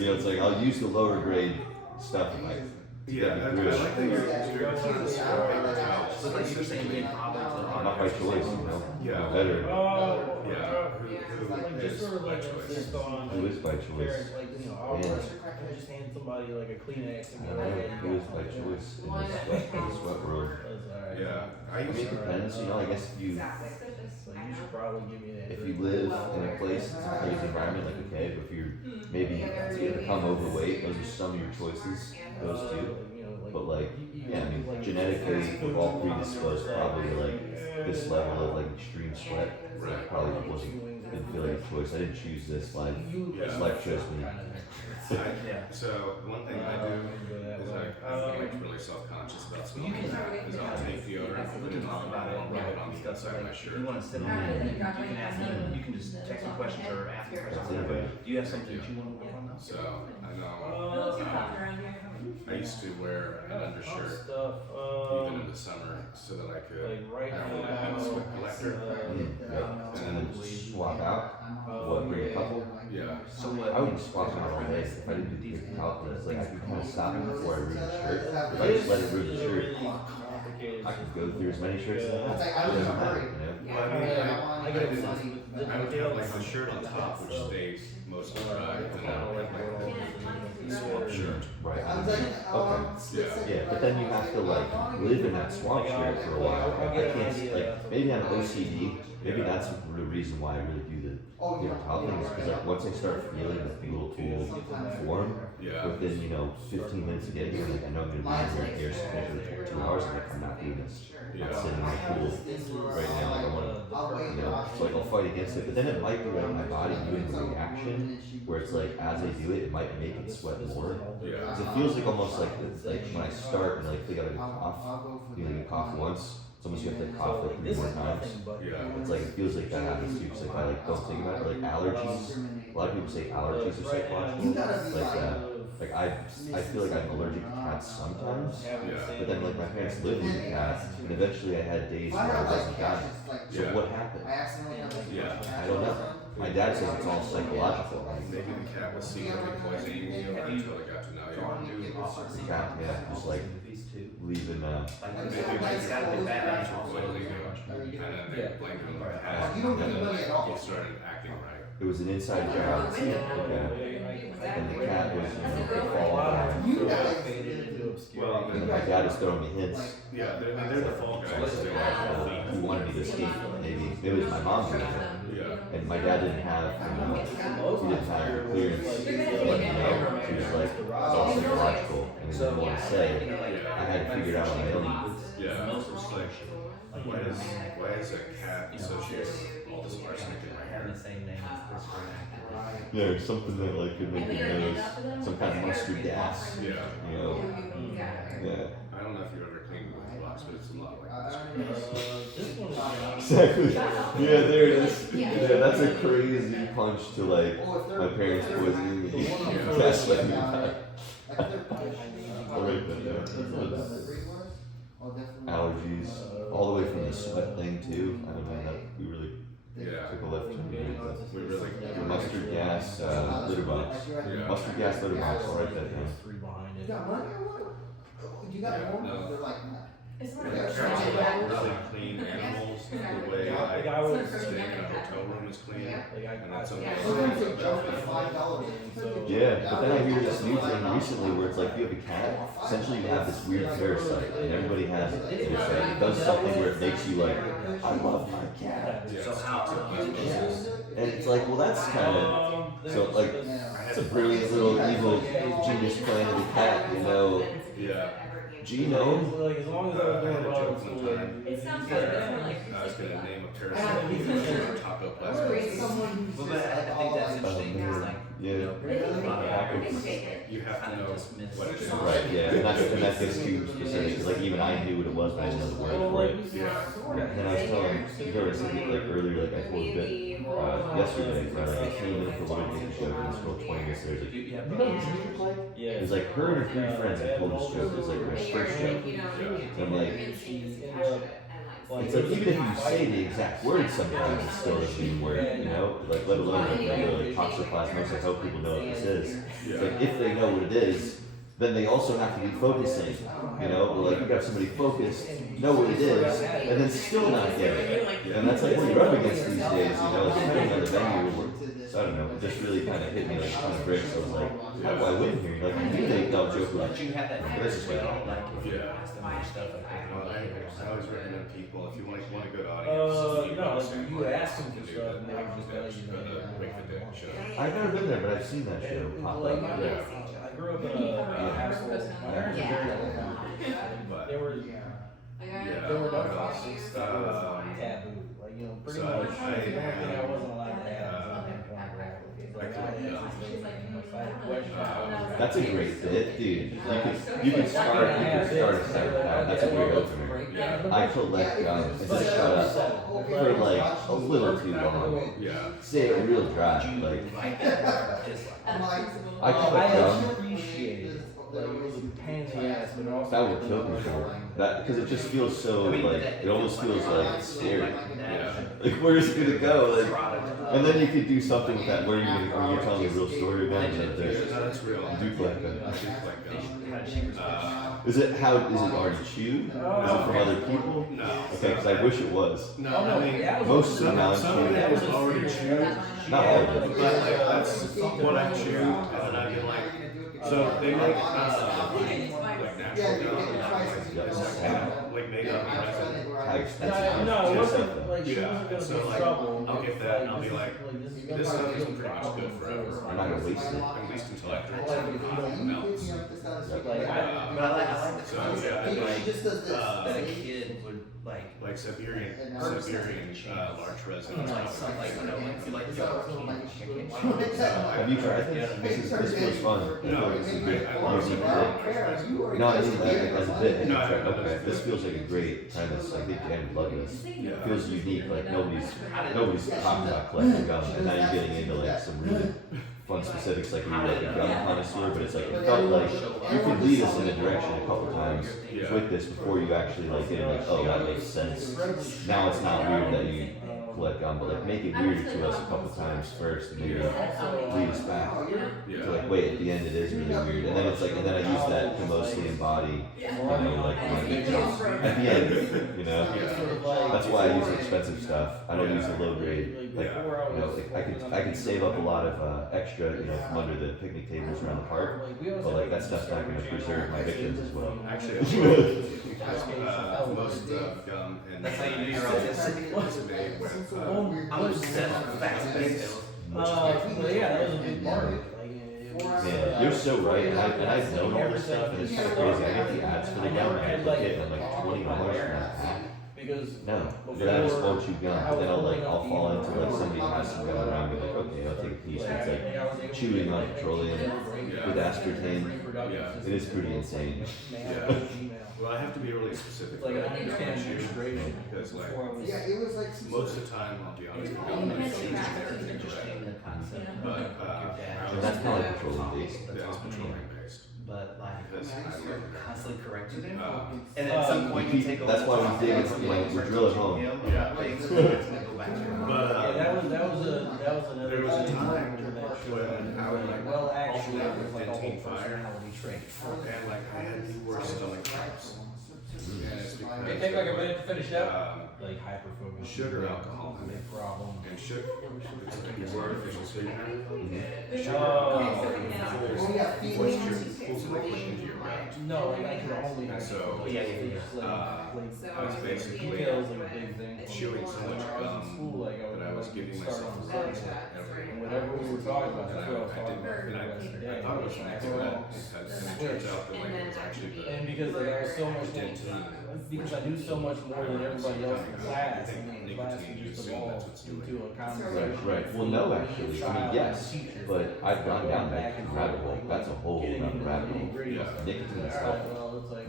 you know, it's like I'll use the lower grade stuff if I Yeah, I like that you're constantly paper towels. So like you were saying, being probably not by choice, you know. Yeah. Better. Yeah, Like just sort of like insist on Who is by choice? like, you know, I'll Yeah. just hand somebody like a Kleenex and I be don't know like, who is by choice in the sweat world. that's alright. yeah. I I mean, used it depends. You know, I guess if you So you should probably give me that. if you live in a place that's a crazy environment, like okay, but if you're maybe become overweight, those are some of your choices. Those two. But like, yeah, I mean, genetically, we're all predisposed probably to like this level of like extreme sweat. Right. Probably didn't feel like a choice. I didn't choose this life. This life chose me. Yeah. So one thing I do is I'm like really self-conscious about smelling. Is I'll take deodorant, put it on, I'll rub it on the inside of my shirt. You want to sit down, you can ask me, you can just text me questions or ask me questions. Do you have something that you want to work on now? So I know I used to wear an undershirt even in the summer so that I could have a sweat collector. And then swap out. What, bring a couple? Yeah. So I would swap out all day if I didn't do the calculus. Like I could kind of stop it before I ruin the shirt. If I just let it ruin the shirt, I could go through as many shirts as I want. It doesn't matter, you know? Well, I mean, I didn't I would have like the shirt on top, which stays mostly dry, and then I would have like the swamp shirt. Right. I was like, Yeah, but then you have to like live in that swamp shirt for a while. I can't, like, maybe I'm OCD, maybe that's the reason why I really do the top thing, is because like once I start feeling like the little tool form, Yeah. within, 15 minutes of getting here, like I know I'm gonna be in here air support for 2 hours, and like I'm not doing this. Yeah. I'm sitting in the pool right now, like I wanna, so like I'll fight against it, but then it might be like my body doing the reaction, where it's like as I do it, it might make it sweat more. Yeah. Cause it feels like almost like when I start and like think I cough, you cough once, it's almost you have to cough like 3 more times. Yeah. It's like it feels like that happens too, because like I like don't think about it, like allergies. A lot of people say allergies are psychological. Like I feel like I'm allergic to cats sometimes, but then like my parents lived with a cat, and eventually I had days where I wasn't dying. So Yeah. what happened? Yeah. I don't know. My dad says it's all psychological. Maybe the cat was secretly poisoning you until it got to know you. The cat, yeah, just like leaving. Maybe it's got the bad completely and then they blamed it on the cat, You don't and get then money at all. he started acting right. It was an inside job. Okay. And the cat was falling down. You guys Well, And then my dad was throwing me hints. yeah, they're the fall guys. They're like He wanted me to escape. Maybe it was my mom doing it. yeah. And my dad didn't have, he didn't have the clearance to let me know. He was like, it's all psychological, and he didn't want to say. I had to figure it out on my own. Yeah, it's like, why is a cat associated with all this arsenic in my hair? Yeah, or something that like could make your nose, some kind of mustard gas. Yeah. Yeah. I don't know if you've ever cleaned with blocks, but it's a lot like this. Exactly. Yeah, there it is. Yeah, that's a crazy punch to like my parents poisoning me. That's like me. Alright, but allergies, all the way from the sweat thing too. I don't know, that we really Yeah. took a left turn. We really, The mustard gas litter box. Yeah. Mustard gas litter box. I'll write that down. You got money or what? You got one? No. They're like, nah. really clean animals, the way I stay in a hotel room is clean, and that's something Sometimes they jump to about. $5. Yeah, but then I hear this new thing recently where it's like you have a cat, essentially you have this weird parasite, and everybody has it. And it's like, it does something where it makes you like, I love my cat. So how? And it's like, well, that's kind of, so like, it's a brilliant little evil genius plan of the cat, Yeah. Gino. Like, as long as I was I had doing a well in joke school, one time. It sounds good, it's more like. I was gonna name a parasite taco plasma. Well, but I think that's interesting, because like, Yeah. You have to know what it is. Right, yeah, and that gets too specific, because like even I knew what it was, but I didn't know the word for it. Yeah. And then I was telling, you know, I said like earlier, like I told a bit yesterday, right? Like I came in for one of the show, and this girl 20 minutes later, like, you know what this music like? yeah. It was like her and her 3 friends had told this joke, it was like my first joke. And I'm like, it's like even if you say the exact word sometimes, it still doesn't even work, like let alone like regular like toxoplasmosis, I hope people know what this is. It's like if they know what it is, then they also have to be focusing, like you got somebody focused, know what it is, and then still not get it. And that's like what you're up against these days, depending on the venue. So I don't know, it just really kind of hit me like a ton of bricks. I was like, how do I win here? Like, you think they'll joke like, this is what I like. Yeah. Well, I always recommend people, if you want a good audience, No, like, you ask them for do stuff, the and they just tell you, for the Wake the Dead show. I've never been there, but I've seen that show pop Like, up. I grew up in a household, my parents were very old, But there were, yeah, there were no what topics else? that was taboo, like, pretty So much, I- the only thing I wasn't allowed to have was pornography. Like, I had this thing, like, if I had a question, That's a great bit, dude. You could start a SoundCloud. That's a great opener. Yeah. I collect and just shut up for like a little too long. Yeah. Say it real dry, like I I collect appreciate it. Like, it was a pain in the ass, but also. that would kill me for that because it just feels so like it almost feels like scary. Yeah. Like where's it gonna go? Like, and then you could do something with that where you're telling a real story again. Yeah, that's real. You do collect that. I do collect them. Is it already chewed? Is it from other people? No. Okay, because I wish it was. No, Oh, no, I mean, that was most some of it was already chewed. Not all of it. But like that's what I chewed, and then I've been like, so they make like natural gum, like made up resin. How expensive? No, it wasn't like she Yeah, wasn't gonna so be in like, trouble. I'll get that and I'll be like, this stuff isn't pretty much good forever. I'm not gonna waste it. At least until I drink Like, some if you coffee don't- melts. Like, I But the So, concept yeah, of, like, He just does this. that a kid would like. like Siberian large resin. Like some, like, you know, like, you like, Have you tried this? This feels fun. No, This is great. I love Music, it. no, I mean like as a bit. No, I haven't done Okay, this. this feels like a great kind of like I think and love this. Yeah. It feels unique. Like nobody's talking about collecting gum, and now you're getting into like some really fun specifics, like you're like a gum connoisseur. But it's like it felt like you could lead us in a direction a couple times Yeah. with this before you actually like get like, oh, that makes sense. Now it's not weird that you collect gum, but like make it weird to us a couple times first, and maybe lead us back. Yeah. So like, wait, at the end it is really weird, and then it's like, and then I use that to mostly embody, you know, like my victims. At the end, you know, that's why I use the expensive stuff. I don't use the low grade. Like, you know, like I could save up a lot of extra, you know, from under the picnic tables around the park, but like that stuff's not going to preserve my victims as well. Actually, most gum and That's how you do your own is made with I'm just fast paced. Well, yeah, that was a big part of it. Like, it was, Man, you're so right, and I've known all this stuff, and it's kind of crazy. I get the ads for the gum, and I look at it, and I'm like $20 for that pack. because No, but I just won't chew gum, but then I'll fall into like somebody has some gum around, and be like, okay, I'll take a piece. It's like chewing on petroleum with aspartame. Yeah. It is pretty insane. Yeah. Well, I have to be really specific. Like, I with what understand I choose, administration. because like Yeah, it was like. most of the time, I'll be honest, with you, I'm not choosing everything correct. But And that's probably petroleum based. that's petroleum based But like, because I love it. constantly correcting it. Um, And then at some point you take a. That's why we dig it, like, we drill it home. Yeah. Things, and it's gonna go back to it. But Yeah, that was another. there was a thing time that showed when I would like well, actually, alternate it was like a with whole Teen Fire, personality trait. and like I had the worst stomach cramps. And it's because Okay, take like a minute to finish up. Like hyperfocus. Sugar alcohol. Big problem. And sugar, it's like your artificial sweetener. Sugar Oh. alcohol Oh, yeah, pulls moisture into your mouth. No, like I can only. And so, I was basically details like a big thing. chewing so much When I was in gum school, like I would that I was like, giving start myself on a Sunday, every and whatever we were talking about, that's what I was I talking didn't, about for the and rest of the day. I thought it was Like, from we're all- and it turns out that like it was actually the And because like I was so much more, because I knew so much more than everybody else in class, and then the class would just evolve into a conversation. Right. Well, no, actually, I mean, yes, but I've gone down that rabbit hole. That's a whole other rabbit hole. Nicotine stuff.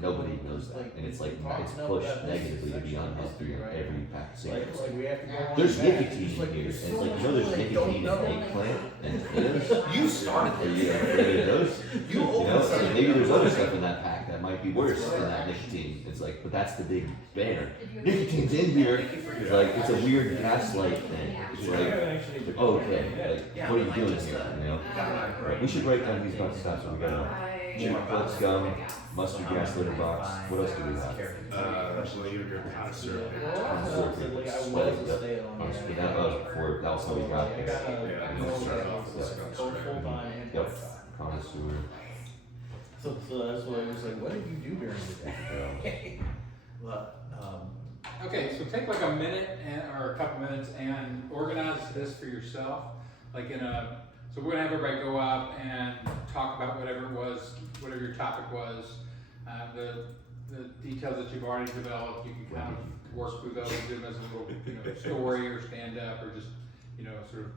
Nobody knows that, and it's like it's pushed negatively to be unhealthy in every pack of cigarettes. Like we have to go on There's back. nicotine in here, and it's like, you know, there's nicotine in eggplant and potatoes. You started Are you afraid of those? You You know, opened and maybe there's other stuff in that pack that might be worse than that nicotine. It's like, but that's the big banner. Nicotine's in here. It's like, it's a weird gaslight thing. It's like, oh, okay, like, what are you doing here, you know? Right, we should write down these bunch of stuff, so we got chew clips, gum, mustard gas litter box. What else do we have? well, you're connoisseur. Like I was a stay on Honestly, that was before, that was how we got there. Yeah, and we'll start off with scum Full spray. time and Yep, part-time. connoisseur. So that's what I was like, what did you do during the day? Well, Okay, so take like a minute or a couple minutes and organize this for yourself. Like so we're gonna have everybody go out and talk about whatever it was, whatever your topic was. The details that you've already developed, you can kind of work through those, do them as a little, story or stand up or just, sort of,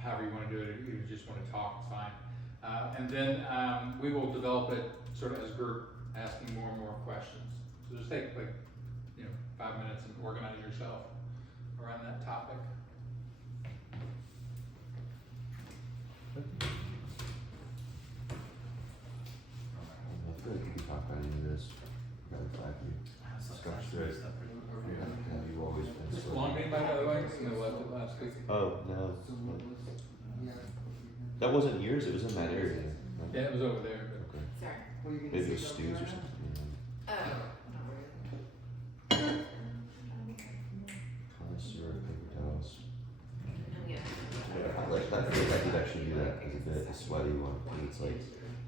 however you wanna do it, if you just wanna talk, it's fine. And then we will develop it sort of as a group, asking more and more questions. So just take like 5 minutes and organize yourself around that topic. I feel like you can talk about any of this. Rather glad you discussed it. Yeah, you've always been Just so. belong to anybody, by the way? You left it last week. Oh, no. That wasn't yours, it was in that area. Yeah, it was over there. Okay. Sorry. What were you gonna Maybe say, stews or Dr. something. Oh, not really. Connoisseur of paper towels. Yeah. I feel like I could actually do that as a bit, the sweaty one, because it's like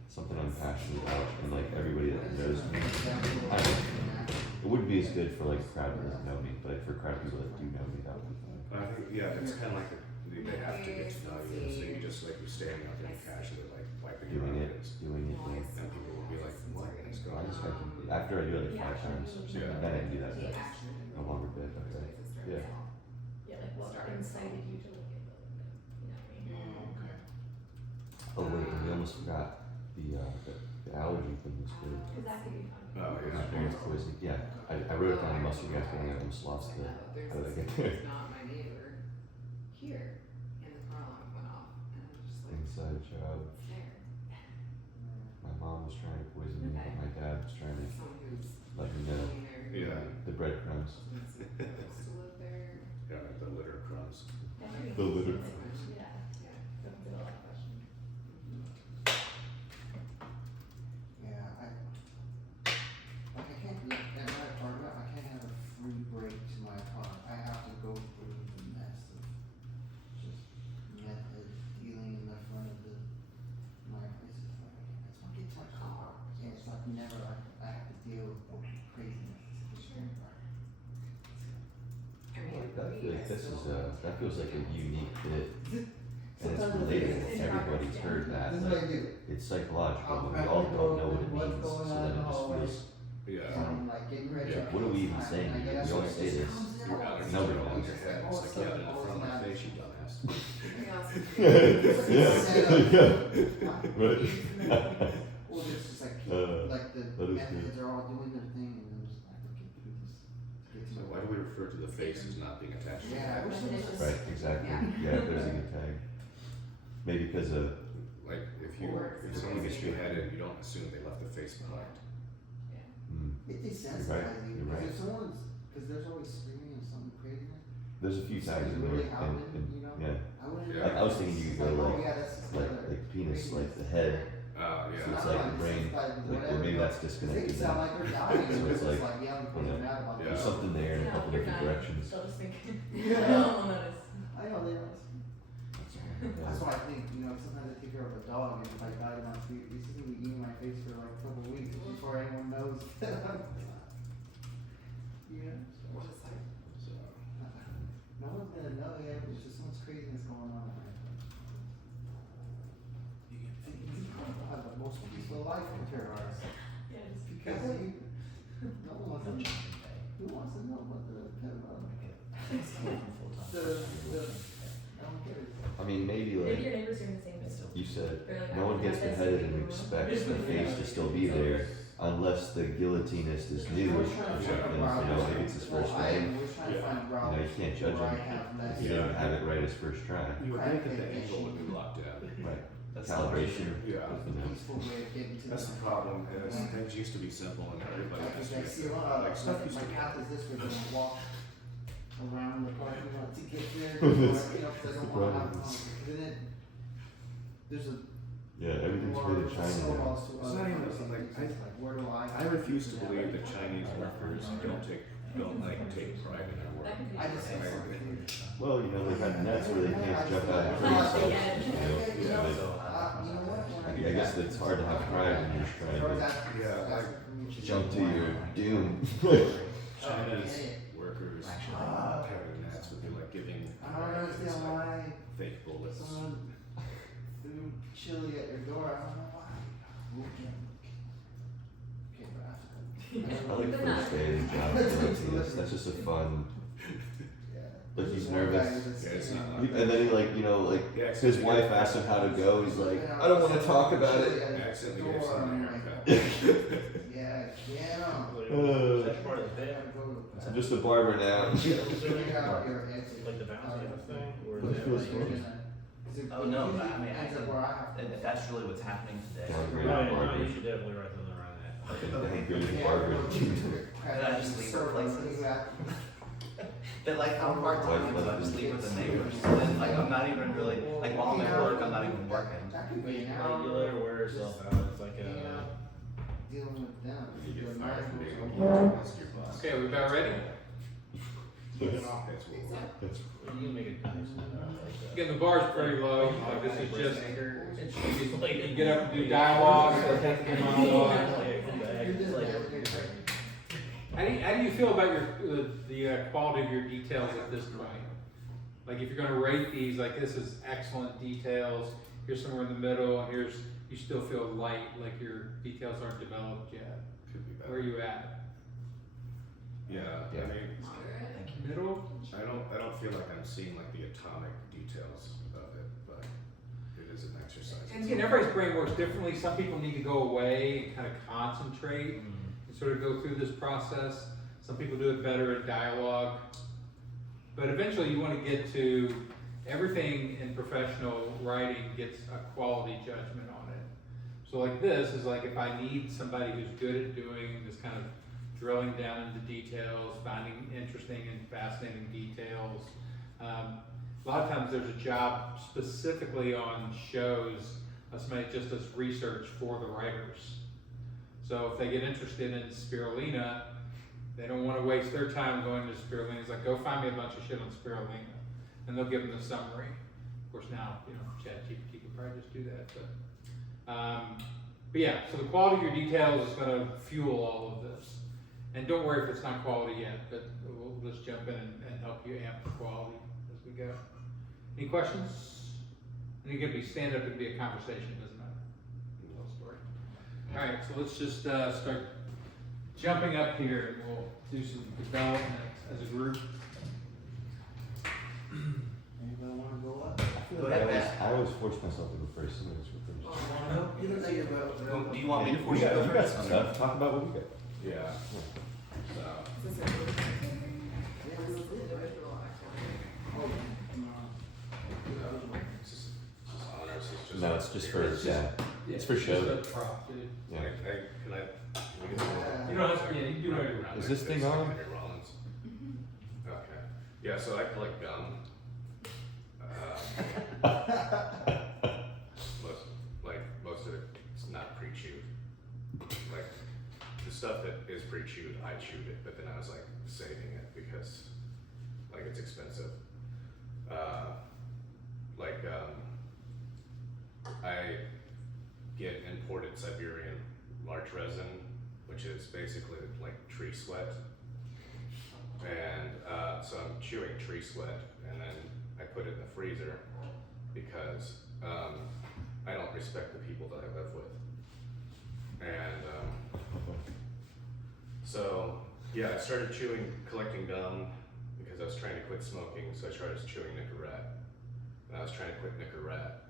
something I'm passionate about, and like everybody that knows me, I don't know, it wouldn't be as good for like a crowd that doesn't know me, but like for a crowd of people that do know me, that would be fun. I think, yeah, it's kind of like they have to get to know you, so you just like, you're standing out there and casually like wiping your Doing it, hands. yeah. And people will be like, what is I going just, on? after I do it like 5 times, or something, Yeah. then I can do that bit, a longer bit, okay, yeah. Yeah, like what incited you to look at the window, you know what I mean? Okay. Oh wait, and we almost forgot, the allergy thing was good. Cause that could be fun. Oh, My yeah. parents poisoning, yeah, I wrote it down in muscle gas, but I almost lost the, how did I get there? It's not my neighbor here, and the car alarm went off, and I was just like, Inside job, there. my mom was trying to poison me, but my dad was trying to Someone who's let me know living there. Yeah. the breadcrumbs. Supposed to live there. Yeah, like the litter crumbs. That could be The litter. interesting. Yeah, Yeah. that's a lot of questions. Yeah, like I can't, at my apartment, I can't have a free break to my car. I have to go through the mess of just method dealing in the front of my place. It's like, I just want to get to my car. And it's like never, I have to deal with craziness. It's just I mean, I feel like this is that feels like a unique bit, and it's Sometimes relatable, it's everybody's heard that, This is what like, I do. it's psychological, I'll but we crack all the don't know what book, it what's means, going so on then in it the just hallway. feels, Yeah. And I'm like getting ready. Yeah. what are we even saying I here? get We up, always say it this. comes Your out. allergies Nobody are all in knows. your head. It's like, yeah, in the front of my face, you dumbass. Or it's just like like the that is methods are all doing their thing, and I'm just like looking through this. to get to So my- why do we refer to the face as not being attached to the Yeah, I head? wish it was. Right, exactly, yeah, there's a good tag. Maybe because of, Like, if someone gets beheaded, you don't assume they left the face behind. It desensitizes right, you, you're right. because if someone's, because there's always screaming or something crazy. there's a few tags in there, Really and, happening, you know? yeah, I wouldn't. Yeah. I was thinking you could go oh, like, yeah, that's just like another the penis, crazy- like the head, Yeah. so it's like the brain, like, or maybe that's Cause they disconnected. can sound like they're dying, So and it's it's just like, like, yeah, I'm feeling mad about Yeah. There's this. something there in a couple different directions. So I was thinking, Yeah. no one will notice. I know, they don't. That's why I think, you know, sometimes I take care of a dog and if I died in my sleep, this is gonna be eating my face for like a couple of weeks before anyone knows that I'm. Yeah. What is that? So, No one's gonna know, yeah, it's just so much craziness going on. I have the most peaceful life in terrorists. Yeah, just Because you, no one wants to know. Who wants to know what the, I don't get it. I mean, maybe maybe like, your neighbors doing the same thing. you said, They're like, no one gets "I have this, beheaded you and know." expects the face to still be there unless the guillotinist is new or something, you know, maybe it's his first Well, I day. am, we're trying to find You routes. know, you can't judge where I him have less. if he didn't have it right his first try. you would think that the angle would be locked in. Right. That's Calibration. Yeah. You know. Peaceful way of getting to That's the problem, is things used to be simple and everybody Like, has if I to see get, a lot like, of, stuff like, used my to be. path is this way, then I walk around the parking lot to get there, or, you know, cause I don't wanna have, then it, there's a. Yeah, everything's more rated China now. snowballs to It's other not even, parts, like, it's just like, where do I? I refuse to believe that Chinese workers don't take pride in their work. That could be. I just think so. Well, you know, they've had nets where they can't jump out of trees, so, you know, You know, so you know what? When I guess it's hard to have pride when you're just trying to Yeah, like, jump to your doom. China's workers carrying nets would be like giving I don't understand why fake bullets. someone threw chili at your door, I don't know why. Okay, but I like first day of the job, that's just a fun, Yeah. like he's There's one nervous. guy who's a Yeah, it's skinny- not And then he like, you know, like, Yeah, his wife asked him how to go, he's like, I don't wanna talk about it. Accidentally gave Door, someone a I'm like, haircut. Yeah, yeah, no. Is that part of the bed? I'm just a barber now. Figure out your exit. Like the bouncy thing? Or What is that feels like? fun? Oh, no, but I mean, I Ends up think where I have to. that's really what's happening today. Right, no, you should definitely write something around that. Damn good Yeah, barber. I I just leave circle, places. yeah. But like I'm part time, so I just leave with the neighbors. And then like I'm not even really like while I'm at work, I'm not even working. That could But be you an can hour. like, you let her wear herself out, it's like Yeah. dealing with them. You get The fired from medicals being are- a your boss. Okay, we about ready? That's what That's You can make it nice. Again, the bar's pretty low, like this is just, It's like you get up and do dialogue, or take the monologue. How do you feel about the quality of your details at this point? Like if you're gonna rate these, like this is excellent details, here's somewhere in the middle, and here's, you still feel light, like your details aren't developed yet. could be Where are better. you at? Yeah, Yeah. I mean, Moderate. Middle? I don't feel like I'm seeing like the atomic details of it, but it is an exercise. And again, everybody's brain works differently. Some people need to go away and kind of concentrate and sort of go through this process. Some people do it better in dialogue. But eventually you want to get to everything in professional writing gets a quality judgment on it. So like this is like if I need somebody who's good at doing this kind of drilling down into details, finding interesting and fascinating details. A lot of times there's a job specifically on shows, somebody just does research for the writers. So if they get interested in spirulina, they don't want to waste their time going to spirulina. It's like, go find me a bunch of shit on spirulina. And they'll give them the summary. Of course now, ChatGPT could probably just do that. But yeah, so the quality of your details is going to fuel all of this. And don't worry if it's not quality yet, but we'll just jump in and help you amp the quality as we go. Any questions? And it can be stand up, it can be a conversation, it doesn't matter. Tell a story. All right, so let's just start jumping up here, and we'll do some development as a group. Anybody wanna go up? Go ahead. I always force myself to go first. Somebody's go first. No, you look like you're about. Do you want me to force you to go first? Stuff. Talk about what we got. Yeah. So, Is this a individual activity? it's just honors, it's just. No, it's just for It's for just show. a prop, dude. Yeah. Can I, we can. You don't have to, yeah, you can do whatever you want. Is this thing It's like on? Henry Rollins. Okay. Yeah, so I collect gum. Most of it's not pre-chewed. Like the stuff that is pre-chewed, I chewed it, but then I was like saving it because like it's expensive. I get imported Siberian larch resin, which is basically like tree sweat. And so I'm chewing tree sweat, and then I put it in the freezer because I don't respect the people that I live with. And so yeah, I started collecting gum because I was trying to quit smoking, so I started chewing Nicorette. And I was trying to quit Nicorette,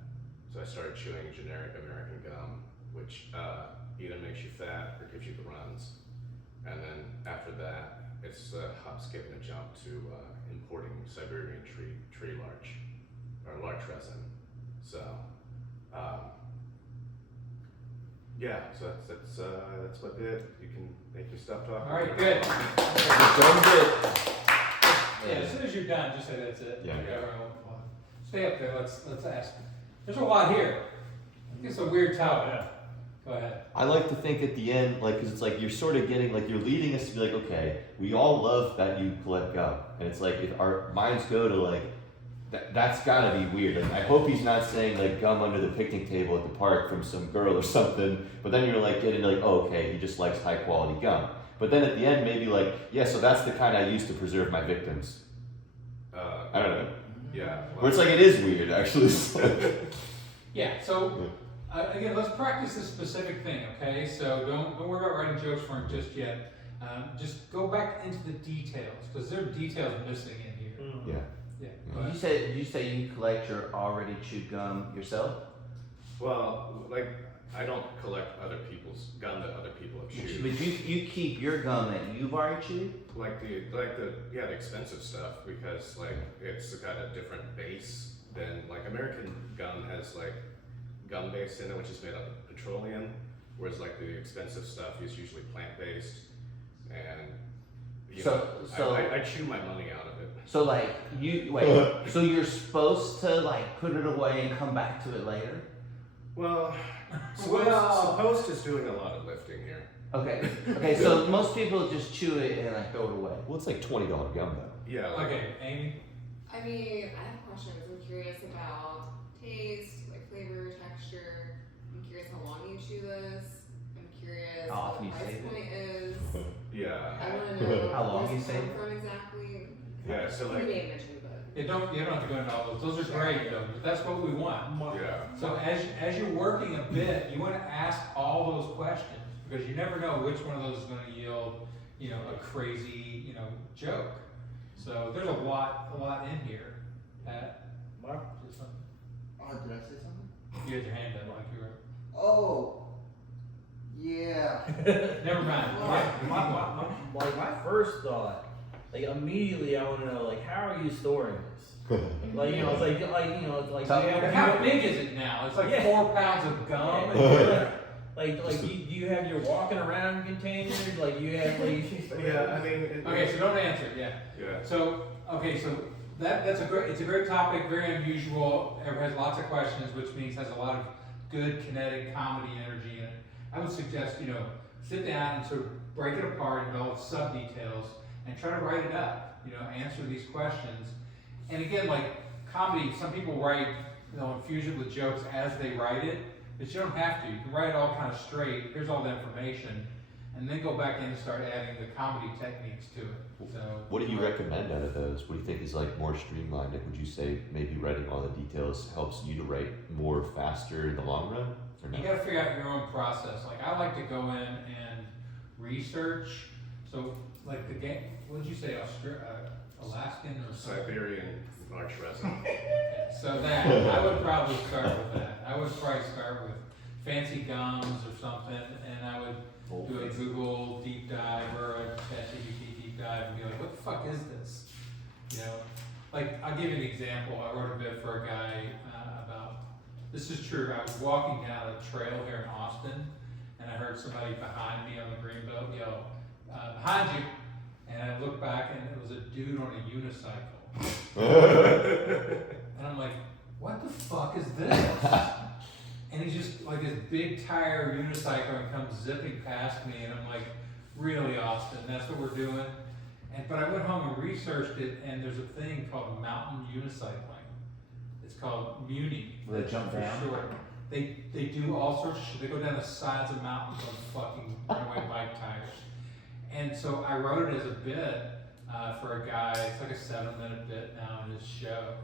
so I started chewing generic American gum, which either makes you fat or gives you the runs. And then after that, it's a hop, skip, and a jump to importing Siberian tree larch, or larch resin. So, yeah, so that's what did. You can make me stop talking. All right, good. Yeah, as soon as you're done, just say that's it. Yeah. Stay up there, let's ask. There's a lot here. I think it's a weird topic. Go ahead. I like to think at the end, like, because it's like you're sort of getting, like, you're leading us to be like, okay, we all love that you collect gum. And it's like, if our minds go to, like, that's gotta be weird. Like, I hope he's not saying, like, gum under the picnic table at the park from some girl or something. But then you're, like, getting, like, oh, okay, he just likes high quality gum. But then at the end, maybe, like, yeah, so that's the kind I use to preserve my victims. I don't know. Yeah. Where it's like, it is weird, actually. Yeah, so again, let's practice this specific thing, okay? So don't worry about writing jokes for him just yet. Just go back into the details, because there are details missing in here. Yeah. Yeah. Did you say you collect your already chewed gum yourself? Well, like, I don't collect other people's gum that other people have chewed. But you keep your gum that you've already chewed? Like the expensive stuff, because like it's got a different base than like American gum has like gum base in it, which is made out of petroleum, whereas like the expensive stuff is usually plant based, and I chew my money out of it. So like so you're supposed to like put it away and come back to it later? Well, Supposed is doing a lot of lifting here. Okay, so most people just chew it and like throw it away. Well, it's like $20 gum though. Yeah. Like, Okay, Amy? I mean, I have questions. I'm curious about taste, like flavor, texture. I'm curious how long you chew this. I'm curious How often what you the price save it. point is. yeah. I want to know How long where you it's save come it? from exactly. Yeah. So You like, may have mentioned, but You don't have to go into all those. Those are great though, but that's what we want. yeah. So as you're working a bit, you want to ask all those questions because you never know which one of those is going to yield, a crazy, joke. So there's a lot in here. Mark, just something. Oh, did I say something? You had your hand up like you were. Oh, yeah. Never mind. My first thought, like immediately, I want to know, like, how are you storing this? Like, it's like, Tell do you me. have, How big is it now? It's like Yeah. 4 pounds of gum. do you have your walking around containers? Like, you have, like, Yeah. I mean. Okay, so don't answer. Yeah. Yeah. So that's a great topic, very unusual. Everyone has lots of questions, which means has a lot of good kinetic comedy energy in it. I would suggest, sit down and sort of break it apart and develop sub details and try to write it up. Answer these questions. And again, like comedy, some people write, infuse it with jokes as they write it, but you don't have to. You can write it all kind of straight. Here's all the information, and then go back in and start adding the comedy techniques to it. So, What do you recommend out of those? What do you think is like more streamlined? Like, would you say maybe writing all the details helps you to write more faster in the long run? Or no? You gotta figure out your own process. Like I like to go in and research. So like the game, what did you say, Alaskan or something? Siberian March resin. So that, I would probably start with that. I would probably start with fancy gums or something, and I would do a Google deep dive or a ChatGPT deep dive and be like, what the fuck is this? Like I'll give you an example. I wrote a bit for a guy about, this is true, I was walking down a trail here in Austin, and I heard somebody behind me on the greenbelt yell, behind you, and I looked back and it was a dude on a unicycle. And I'm like, what the fuck is this? And he's just like this big tire unicycle and comes zipping past me, and I'm like, really, Austin, that's what we're doing? But I went home and researched it, and there's a thing called mountain unicycling. It's called Muni. Will they jump for down? short. They do all sorts of shit. They go down the sides of mountains on fucking runaway bike tires. And so I wrote it as a bit for a guy. It's like a 7-minute bit now in his show.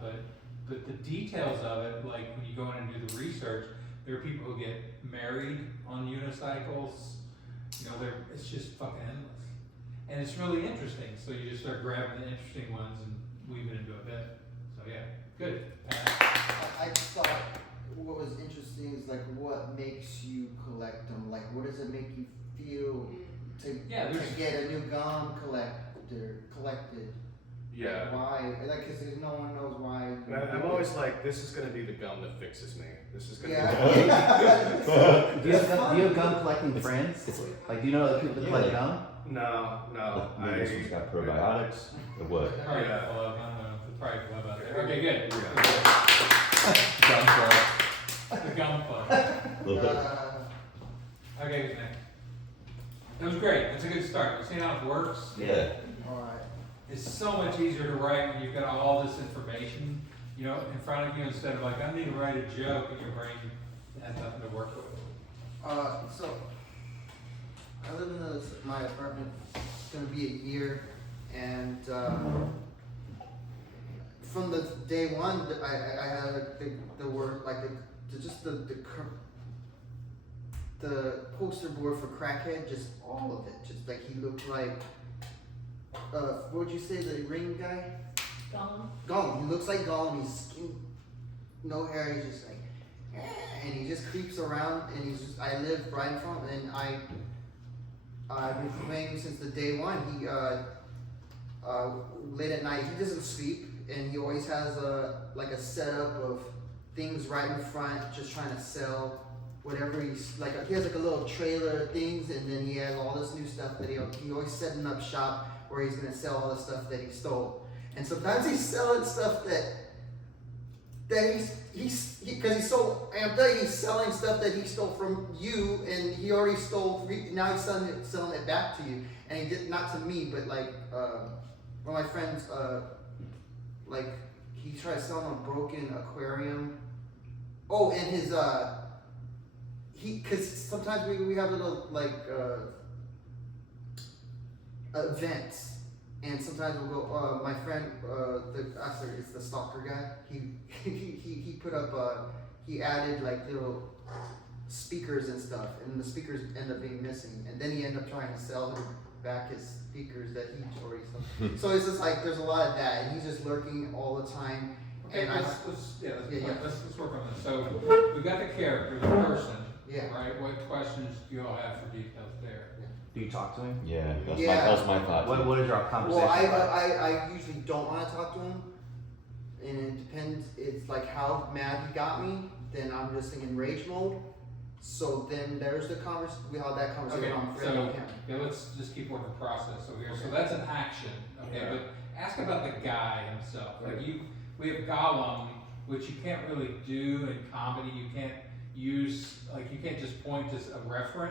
But the details of it, like when you go in and do the research, there are people who get married on unicycles. It's just fucking endless. And it's really interesting. So you just start grabbing the interesting ones and weave it into a bit. So yeah, good. I thought what was interesting is like what makes you collect them. Like, what does it make you feel to get a new gum collected? Yeah. Why? Like, cause no one knows why. I'm always like, this is gonna be the gum that fixes me. This is gonna Yeah. Do you have gum collecting friends? Like, do you know other people that collect gum? No. Maybe this one's got probiotics or what? All right, well, I don't know. The probably club out there. Okay, good. Gum club. The gum club. Okay, who's next? That was great. That's a good start. You see how it works? Yeah. Alright. It's so much easier to write when you've got all this information, in front of you instead of like, I need to write a joke and your brain has nothing to work with. So I live in my apartment. It's gonna be a year, and from the day one, I had like the word like the poster board for crackhead, just all of it, just like he looked like. What would you say, the ring guy? Gollum. He looks like Gollum. He's skin, no hair. He's just like, and he just creeps around. And he's just. I live right in front, and I've been playing him since the day one. He late at night he doesn't sleep, and he always has a setup of things right in front, just trying to sell whatever he's like. He has like a little trailer of things, and then he has all this new stuff that he always setting up shop where he's gonna sell all the stuff that he stole. And sometimes he's selling stuff that that because he's so amped up, he's selling stuff that he stole from you, and he already stole. Now he's selling it back to you, and he did not to me, but like one of my friends, like he tried selling a broken aquarium. Oh, and his because sometimes we have little like events. And sometimes we'll go. My friend, it's the stalker guy. He put up. He added like little speakers and stuff, and the speakers end up being missing. And then he ended up trying to sell him back his speakers that he already sold. So it's just like there's a lot of that, and he's just lurking all the time. Okay, And let's work on this. So we've got the character, the person, Yeah. right? What questions do you all have for details there? Do you talk to him? Yeah, that Yeah. was my thought. too. What is your conversation? Well, I usually don't want to talk to him, and it depends. It's like how mad he got me. Then I'm just in rage mode. So then there's the conversation. We had that conversation Okay, on so him. yeah, let's just keep working the process over here. So that's an action, okay? But ask about the guy himself. Like we have Gollum, which you can't really do in comedy. You can't use you can't just point to a referent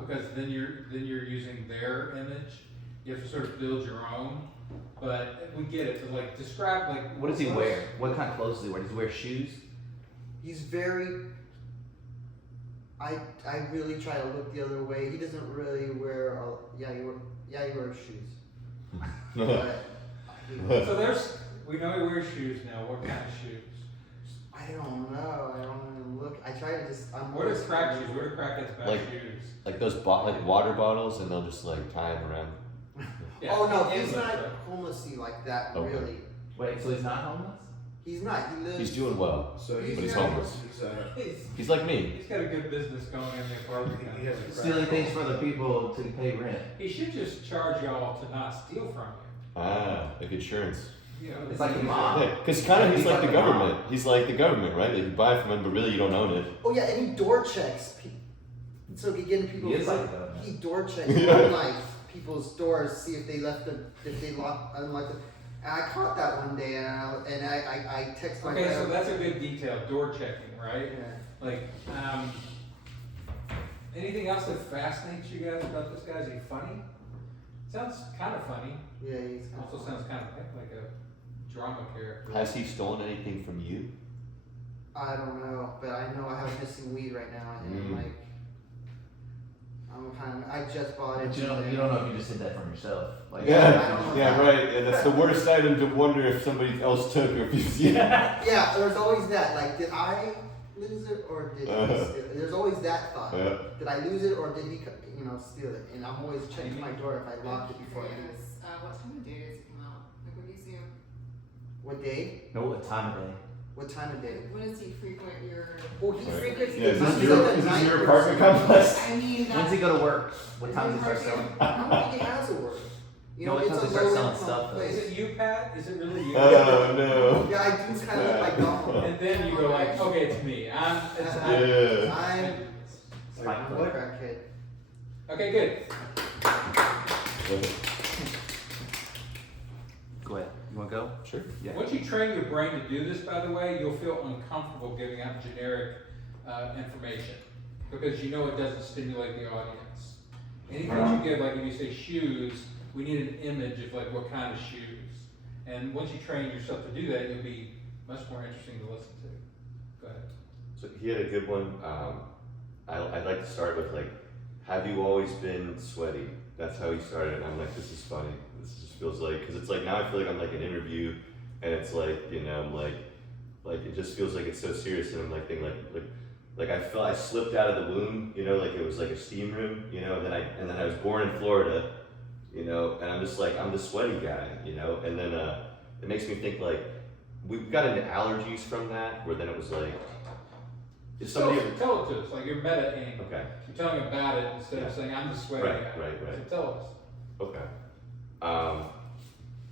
because then you're using their image. You have to sort of build your own. But we get it. So like describe like What does he wear? What kind of clothes does he wear? Does he wear shoes? He's very. I really try to look the other way. He doesn't really wear. He wears shoes. But we know he wears shoes now. What kind of shoes? I don't know. I don't even look. I try to just. What are crack shoes? What are crackheads' bad Like- shoes? Like those like water bottles, and they'll just like tie them around. Yeah, Oh no, he's endless, not right? homelessy like that. Okay. Really, Wait, so he's not homeless? he's not. He lives. He's doing well, So but he's Yeah. homeless. He's, He's like me. he's got a good business going in the apartment. He has a Stealing things for the people to pay rent. He should just charge y'all to not steal from Ah, like insurance. you. You know, It's like the mob. Yeah, because kind of he's He's like like the a mob. government. He's like the government, right? Like you buy from him, but really you don't own it. Oh yeah, and he door checks. So he getting people. He is like that. He door checks Yeah. like people's doors, see if they left if they unlocked them. And I caught that one day, and I text my Okay, so dad. that's a good detail. Door checking, right? Yeah. Like, anything else that fascinates you guys about this guy? Is he funny? Sounds kind of funny. Yeah, he's kind Also of sounds kind of like a drama character. Has he stolen anything from you? I don't know, but I know I have missing weed right now, and like I'm kind of. I just bought it. But you don't know if you just did that from yourself. Like, Yeah, right. And that's the worst item to wonder if somebody else took or if you. Yeah. Yeah, there's always that. Like, did I lose it or did he steal it? There's always that thought. Yeah. Did I lose it or did he, steal it? And I'm always checking my door if I locked it before I leave. What time of day does he come out? Like, what do you see him? What day? know what time of day. What time of day? When does he frequent your? Well, he Right. frequents Yeah, the night person. complex? I mean, When's he go to work? What time does he start selling? I don't think he has a work. No, what it's time a does he start low selling income stuff, though? place. Is it you, Pat? Is it really you? Oh no. Yeah, I do kind of look like Donald. And then you go like, okay, it's me. Yeah. I'm Like a what? crackhead. Okay, good. Go ahead. You wanna go? Sure. Yeah. Once you train your brain to do this, by the way, you'll feel uncomfortable giving out generic information because you know it doesn't stimulate the audience. Anything you give, like if you say shoes, we need an image of like what kind of shoes. And once you train yourself to do that, you'll be much more interesting to listen to. Go ahead. So he had a good one. I'd like to start with like, have you always been sweaty? That's how he started, and I'm like, this is funny. This just feels like, because it's like now I feel like I'm like an interview, and it's like, I'm like it just feels like it's so serious, and I'm like thinking like I felt I slipped out of the womb, like it was like a steam room, and then I was born in Florida, and I'm just like I'm the sweaty guy, and then it makes me think like we got into allergies from that, where then it was like. Is somebody ever... Tell it to us, like you're meta-ing. Okay. You're telling about it instead of saying, I'm the sweaty guy. Right. So tell us. Okay.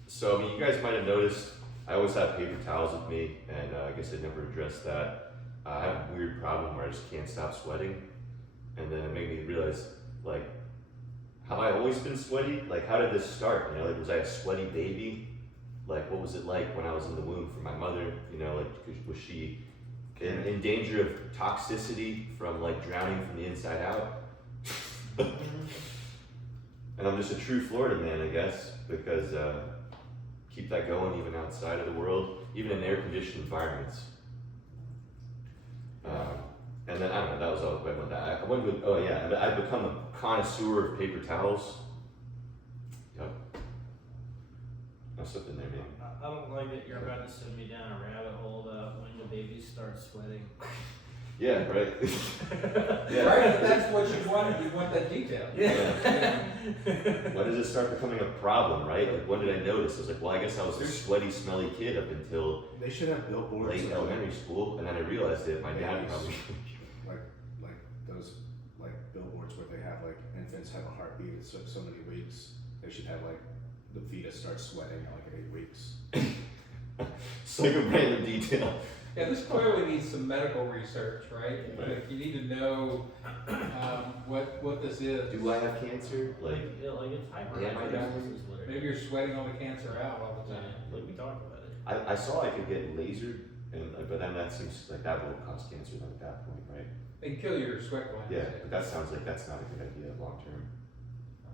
So, I mean, you guys might have noticed, I always have paper towels with me, and I guess I never addressed that. I have a weird problem where I just can't stop sweating, and then it made me realize, like, have I always been sweaty? Like, how did this start? Like, was I a sweaty baby? like what was it like when I was in the womb for my mother, you know, like was she in danger of toxicity from like drowning from the inside out? And I'm just a true Florida man, I guess, because keep that going even outside of the world, even in air-conditioned environments. And then I don't know, that was all I went that. I went with, oh yeah, I've become a connoisseur of paper towels. Yep. That's something there, man. I don't like that you're about to send me down a rabbit hole about when the baby starts sweating. Yeah, right. Yeah. Right, that's what you want, you want that detail. Yeah. When does it start becoming a problem, right? Like, when did I notice? I was like, well, I guess I was a sweaty, smelly kid up until They should have billboards. late of, elementary school, and then I realized that my dad probably. like those like billboards where they have like infants have a heartbeat at so many weeks. They should have like the fetus starts sweating at like 8 weeks. It's like a random detail. Yeah, this clearly needs some medical research, right? Right. Like, you need to know, what this is. Do I have cancer? Like, Yeah, like it's Am I dying? is what it Maybe is. you're sweating all the cancer out all the Yeah, time. like we talked about it. I saw I could get lasered, and but then that seems like that would cause cancer then at that point, right? They can kill your sweat glands. Yeah, but that sounds like that's not a good idea long term.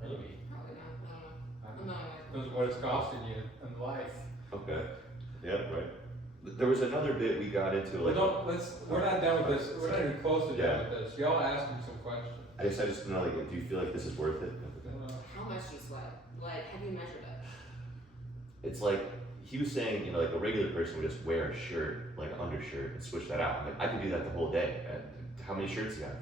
Maybe. Probably not, I'm not. Knows what it's costing you in life. Okay. Yeah, right. There was another bit we got into, Well, like, we're not done with this, we're not even close to Yeah. done with this. Y'all ask him some questions. I just know, like, do you feel like this is worth it? How much do you sweat? Like, have you measured it? It's like, he was saying, you know, like a regular person would just wear a shirt, like an undershirt, and switch that out. Like, I could do that the whole day. How many shirts do you have?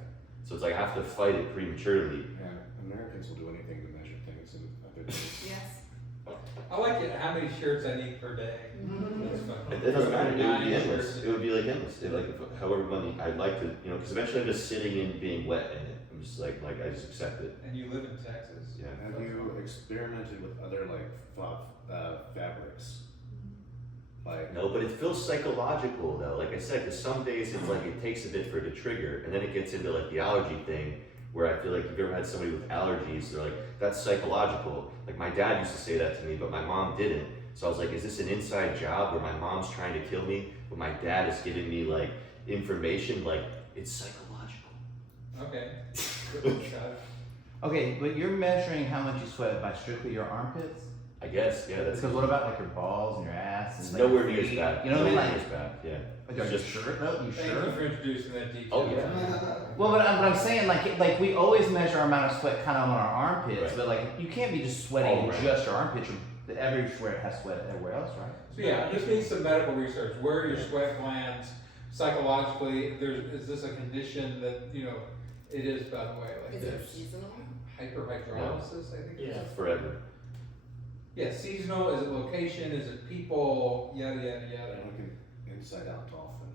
So it's like I have to fight it prematurely. And Americans will do anything to measure things in other things. Yes. I like it, how many shirts I need per day. That's fun. It doesn't matter. It would be 9 endless. shirts. It would be like endless. However many I'd like to, you know, because eventually I'm just sitting in being wet in it. I'm just like I just accept it. And you live in Texas. Yeah. Have you experimented with other like fabrics? Like No, but it feels psychological though. Like I said, because some days it's like it takes a bit for it to trigger, and then it gets into like the allergy thing, where I feel like if you've ever had somebody with allergies, they're like, that's psychological. Like my dad used to say that to me, but my mom didn't. So I was like, is this an inside job where my mom's trying to kill me, but my dad is giving me like information? Like it's psychological. Okay. Good shot. Okay, but you're measuring how much you sweat by strictly your armpits? I guess, yeah. That's Because what about like your balls and your ass? it's And like nowhere your near as feet? bad. You know what I mean? Nowhere Like, near as bad. Yeah. like are you just- sure though? You Thank sure? you for introducing that detail. Oh yeah. Well, but I'm saying like we always measure our amount of sweat kind of on our armpits, Right. but like you can't be just sweating Oh, in right. just your armpits. Everywhere has sweat everywhere else, right? So yeah, this needs some medical research. Where are your sweat glands psychologically? Is this a condition that, you know, it is, by the way, like Is it this seasonal? hyperhidrolysis, I think it Yeah. is. Forever. Yeah, seasonal, is it location, is it people, yada, yada, yada. like an inside out dolphin.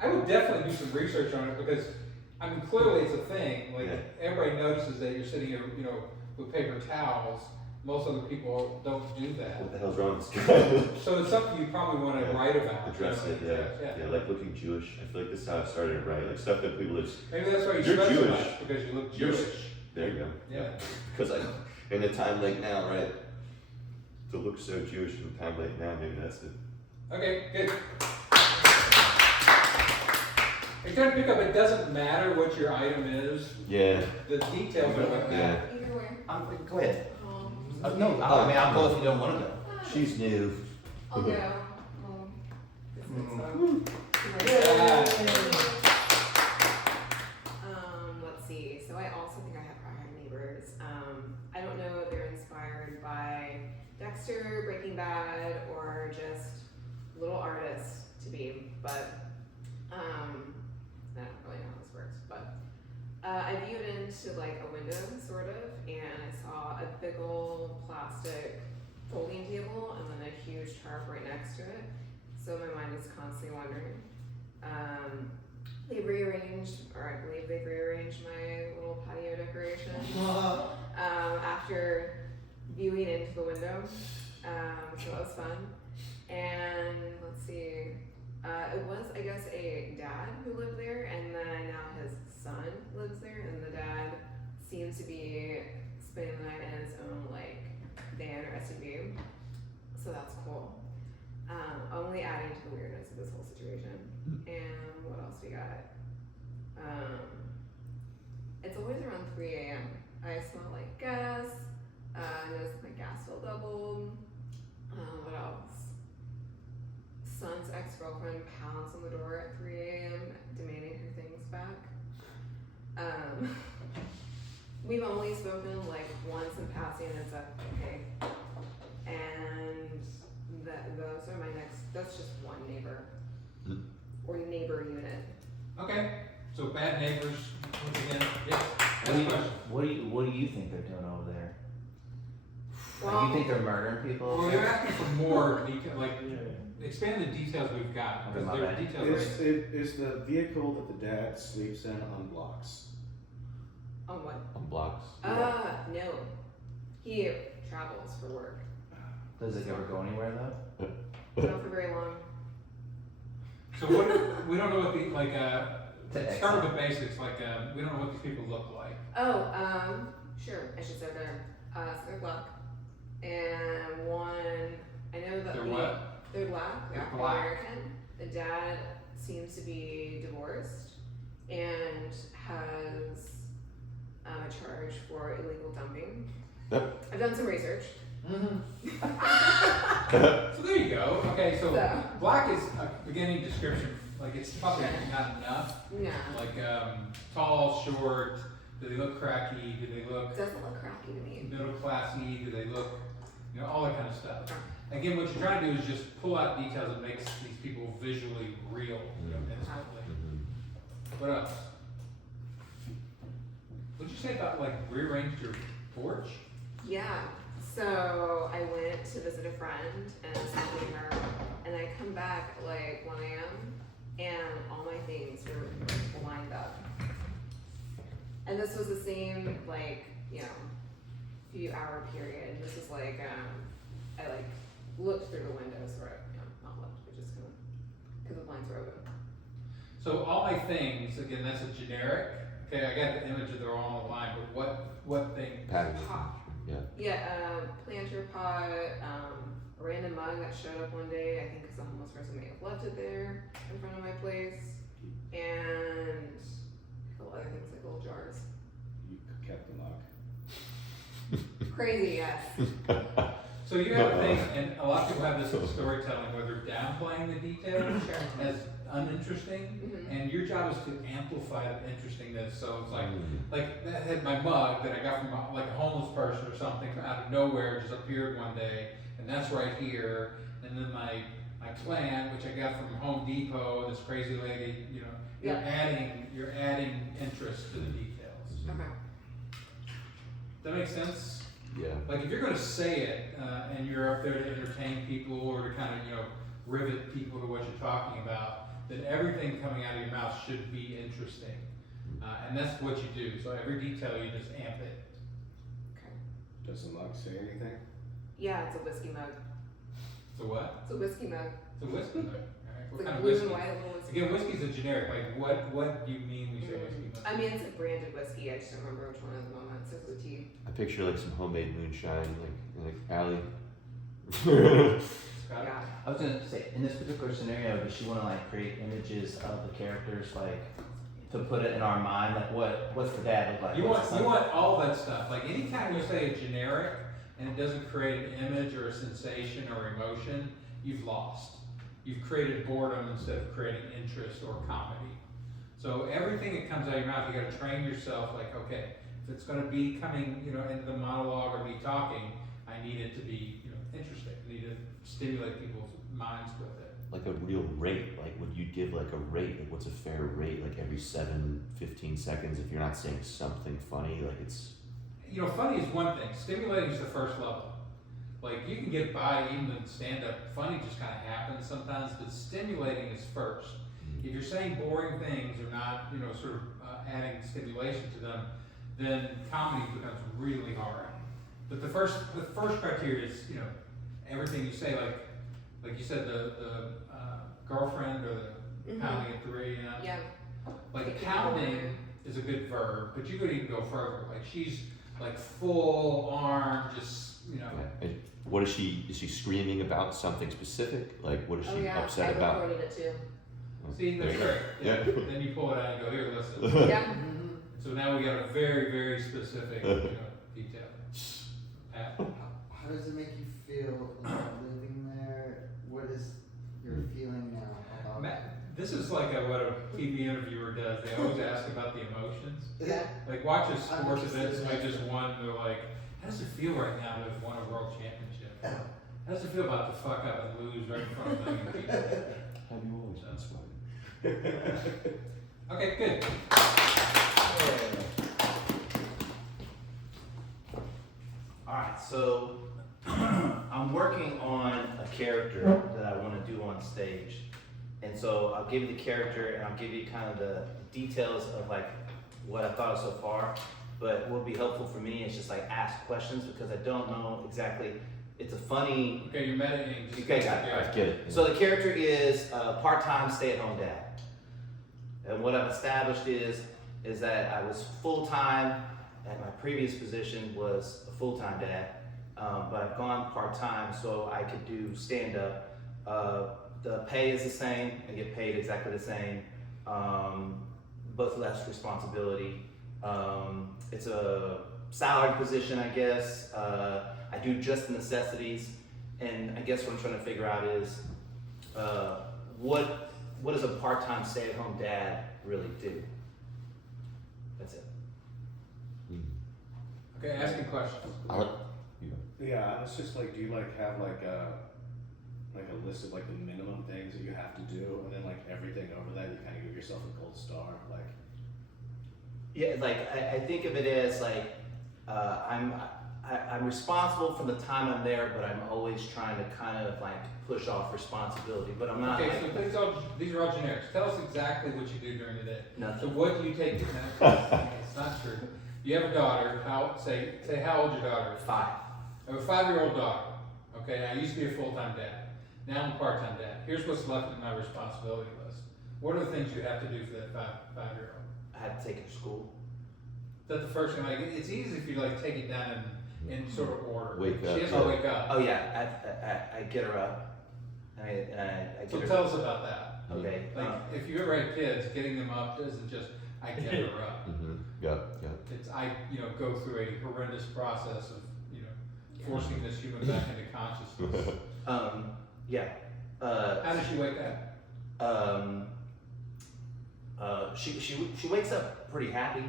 I would definitely do some research on it because, I mean, clearly it's a thing. Like, Yeah. everybody notices that you're sitting here, you know, with paper towels. Most other people don't do that. What the hell's wrong with this guy? So it's something you probably want to Yeah. write about. Address you it, know, yeah. Like looking Jewish. I feel like this is how I started to write. Like stuff that people just, Maybe that's why you You're sweat so Jewish. much, because you look You're- Jewish. there you go. Yeah. Because in a time like now, right? To look so Jewish in a time like now, maybe that's it. Okay, good. You're trying to pick up, it doesn't matter what your item is, Yeah. the details are what Yeah. matter. Either way. Go ahead. Um, I'll go if you don't want to go. She's new. I'll go. Let's see. So I also think I have neighbors. I don't know if they're inspired by Dexter, Breaking Bad, or just little artists to be, but I don't really know how this works. But I viewed into like a window, sort of, and I saw a big old plastic folding table and then a huge tarp right next to it. So my mind is constantly wondering. They've rearranged, or I believe they've rearranged my little patio decoration after viewing into the window. So that was fun. And let's see, it was, I guess, a dad who lived there, and then now his son lives there, and the dad seems to be spending the night in his own, like, van or SUV. So that's cool. Only adding to the weirdness of this whole situation. And what else we got? It's always around 3 a.m. I smell like gas. I noticed my gas bill doubled. What else? Son's ex-girlfriend pounds on the door at 3 a.m. demanding her things back. We've only spoken like once in passing and it's okay. And those are my that's just one neighbor. Or neighbor unit. Okay, so bad neighbors, once again, yes, that's a question. What do you think they're doing over there? Like, Well, you think they're murdering people? Well, you're asking for more detail, like, Yeah. expand the details we've got, Okay, because my there are bad. details. Is the vehicle that the dad sleeps in on blocks? on what? On blocks. No. He travels for work. Does it ever go anywhere though? Not for very long. So what, we don't know what the, like, To start with the basics, like, we don't know what these people look like. Oh, sure. I should start there. So they're black. And one, I know that They're the- what? They're black. They're They're black. American. The dad seems to be divorced and has a charge for illegal dumping. I've done some research. So there you go, okay, so So. black is a beginning description, like, it's probably not enough. No. Like, tall, short, do they look cracky, do they look Doesn't look cracky to me. middle classy, do they look, you know, all that kind of stuff. Again, what you're trying to do is just pull out details that makes these people visually real, you know, instantly. What else? What'd you say about, like, rearranged your porch? Yeah. So I went to visit a friend and I was meeting her, and I come back at like 1 a.m. and all my things were lined up. And this was the same, like, you know, few hour period. This is like, I like looked through the windows, or you know, not looked, but just kind of, because the blinds were open. So all my things, again, that's a generic, okay, I got the image of they're all on the line, but what thing? Pattern. Pot. Yeah, planter pot, a random mug that showed up one day, I think because a homeless person may have left it there in front of my place, and a couple other things like little jars. You kept the mug. Crazy, yes. So you have a thing, and a lot of people have this in storytelling where they're downplaying the details Sure. as uninteresting, Mhm. and your job is to amplify the interestingness. So it's like that had my mug that I got from like a homeless person or something out of nowhere, just appeared one day, and that's right here. And then my plant, which I got from Home Depot, this crazy lady, you know, you're adding interest to the details. Okay. Does that make sense? Yeah. Like if you're going to say it and you're up there to entertain people or to kind of, you know, rivet people to what you're talking about, then everything coming out of your mouth should be interesting. And that's what you do. So every detail you just amp it. Okay. Does the mug say anything? Yeah, it's a whiskey mug. So what? It's a whiskey mug. It's a whiskey. All right. It's What like kind of blue whiskey? and white little whiskey. Again, whiskey's a generic. Like what do you mean when you say whiskey? I mean, it's a branded whiskey. I just don't remember which one at the moment. It starts with a T. I picture like some homemade moonshine, like alley. Scott? Yeah. I was gonna say, in this particular scenario, does she wanna like create images of the characters, like, to put it in our mind, like what's the dad look like? You What's want the son- all that stuff. Like anytime you say a generic and it doesn't create an image or a sensation or emotion, you've lost. You've created boredom instead of creating interest or comedy. So everything that comes out of your mouth, you gotta train yourself like, okay, if it's gonna be coming, you know, into the monologue or me talking, I need it to be, you know, interesting. I need to stimulate people's minds with it. Like a real rate, like would you give like a rate, like what's a fair rate, like every 15 seconds if you're not saying something funny, like it's. You know, funny is one thing, stimulating is the first level. Like you can get by even in stand-up, funny just kind of happens sometimes, but stimulating is first. If you're saying boring things or not, you know, sort of adding stimulation to them, then comedy becomes really hard. But the first criteria is, you know, everything you say, like you said, the girlfriend or the pounding at 3 a.m. Yeah. Like Like pounding people- is a good verb, but you could even go further. Like like full arm, just, you know. And what is she screaming about something specific? Like, what is Oh she yeah, upset I about? recorded it too. See, that's There great. you go. Then you pull it out and go, here, listen. Yeah. So now we got a very, very specific, you know, detail. Pat? How does it make you feel about living there? What is your feeling now about Matt, this is like what a TV interviewer does. They always ask about the emotions. Yeah. Like watch a sports event, somebody just won, and they're like, how does it feel right now to have won a world championship? How does it feel about to fuck up and lose right in front of a million people? Have you always been sweaty? Okay, good. Alright, so I'm working on a character that I want to do on stage. And so I'll give you the character and I'll give you kind of the details of like what I thought of so far. But what would be helpful for me is just like ask questions because I don't know exactly. It's a funny. Okay, you're meditating. Just Okay, got it. Alright, get it. So the character is a part-time stay-at-home dad. And what I've established is that I was full-time at my previous position was a full-time dad, but I've gone part-time so I could do stand-up. The pay is the same, I get paid exactly the same, but less responsibility. It's a salaried position, I guess. I do just the necessities, and I guess what I'm trying to figure out is what does a part-time stay-at-home dad really do? That's it. Okay, asking questions. Yeah, and it's just like, do you like have like a list of like the minimum things that you have to do, and then like everything over that, you kind of give yourself a gold star, like. Yeah, like I think of it as like I'm responsible for the time I'm there, but I'm always trying to kind of like push off responsibility. But I'm not. Okay, so these are all generics. Tell us exactly what you do during the day. Nothing. So what do you take? It's not true. You have a daughter. Say how old your daughter is? 5. I have a 5-year-old daughter. Okay, I used to be a full-time dad. Now I'm a part-time dad. Here's what's left in my responsibility list. What are the things you have to do for that 5-year-old? I had to take her to school. Is that the first thing? Like, it's easy if you like take it down in sort of order. Wake She up, has yeah. to wake up. Oh yeah, I get her up. I get So her. tell us about that. Okay. Like, if you ever had kids, getting them up isn't just I get her up. Yeah. It's I go through a horrendous process of forcing this human back into consciousness. Yeah. How does she wake up? She wakes up pretty happy,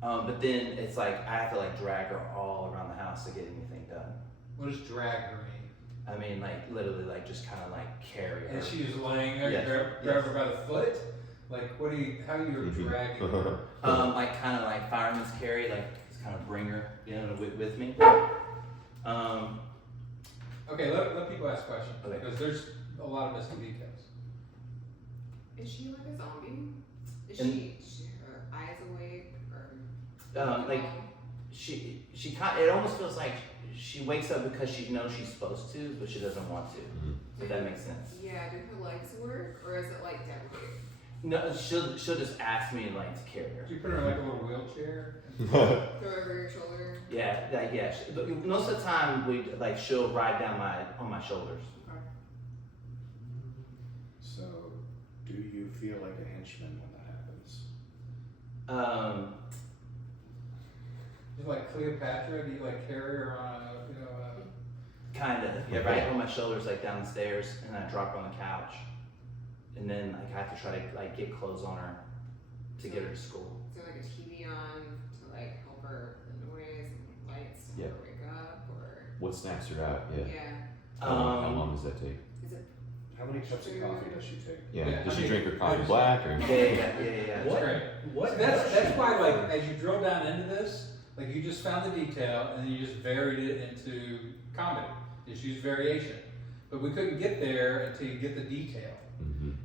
but then it's like I have to like drag her all around the house to get anything done. What does drag her mean? I mean, like literally, like just kind of like carry her. And she's laying there, Yes, grab yes. her by the foot? Like, how are you dragging her? Like kind of like fireman's carry, like just kind of bring her, with me. Okay, let people ask questions, Okay. because there's a lot of missing details. Is she like a zombie? Is And- she her eyes awake or? Like she kind. It almost feels like she wakes up because she knows she's supposed to, but she doesn't want to. If that makes sense. Yeah, do her legs work or is it like dead weight? No, she'll just ask me like to carry her. Do you put her in like a little wheelchair? Throw her over your shoulder. Yeah. Most of the time, she'll ride down on my shoulders. So, do you feel like a henchman when that happens? Just like Cleopatra, do you like carry her on a Kind of. Yeah, right on my shoulders, like down the stairs, and I drop her on the couch, and then like I have to try to like get clothes on her to get her to school. Is there like a TV on to like help her with the noise and lights to Yeah. help her wake up or? What snaps her out? Yeah. Yeah. How long does that take? Is it? How many cups of coffee does she take? Yeah. Yeah, Does I she mean, drink her coffee black or? Yeah. That's great. What? So that's why, like, as you drill down into this, like, you just found the detail and then you just varied it into comedy. Just use variation. But we couldn't get there until you get the detail.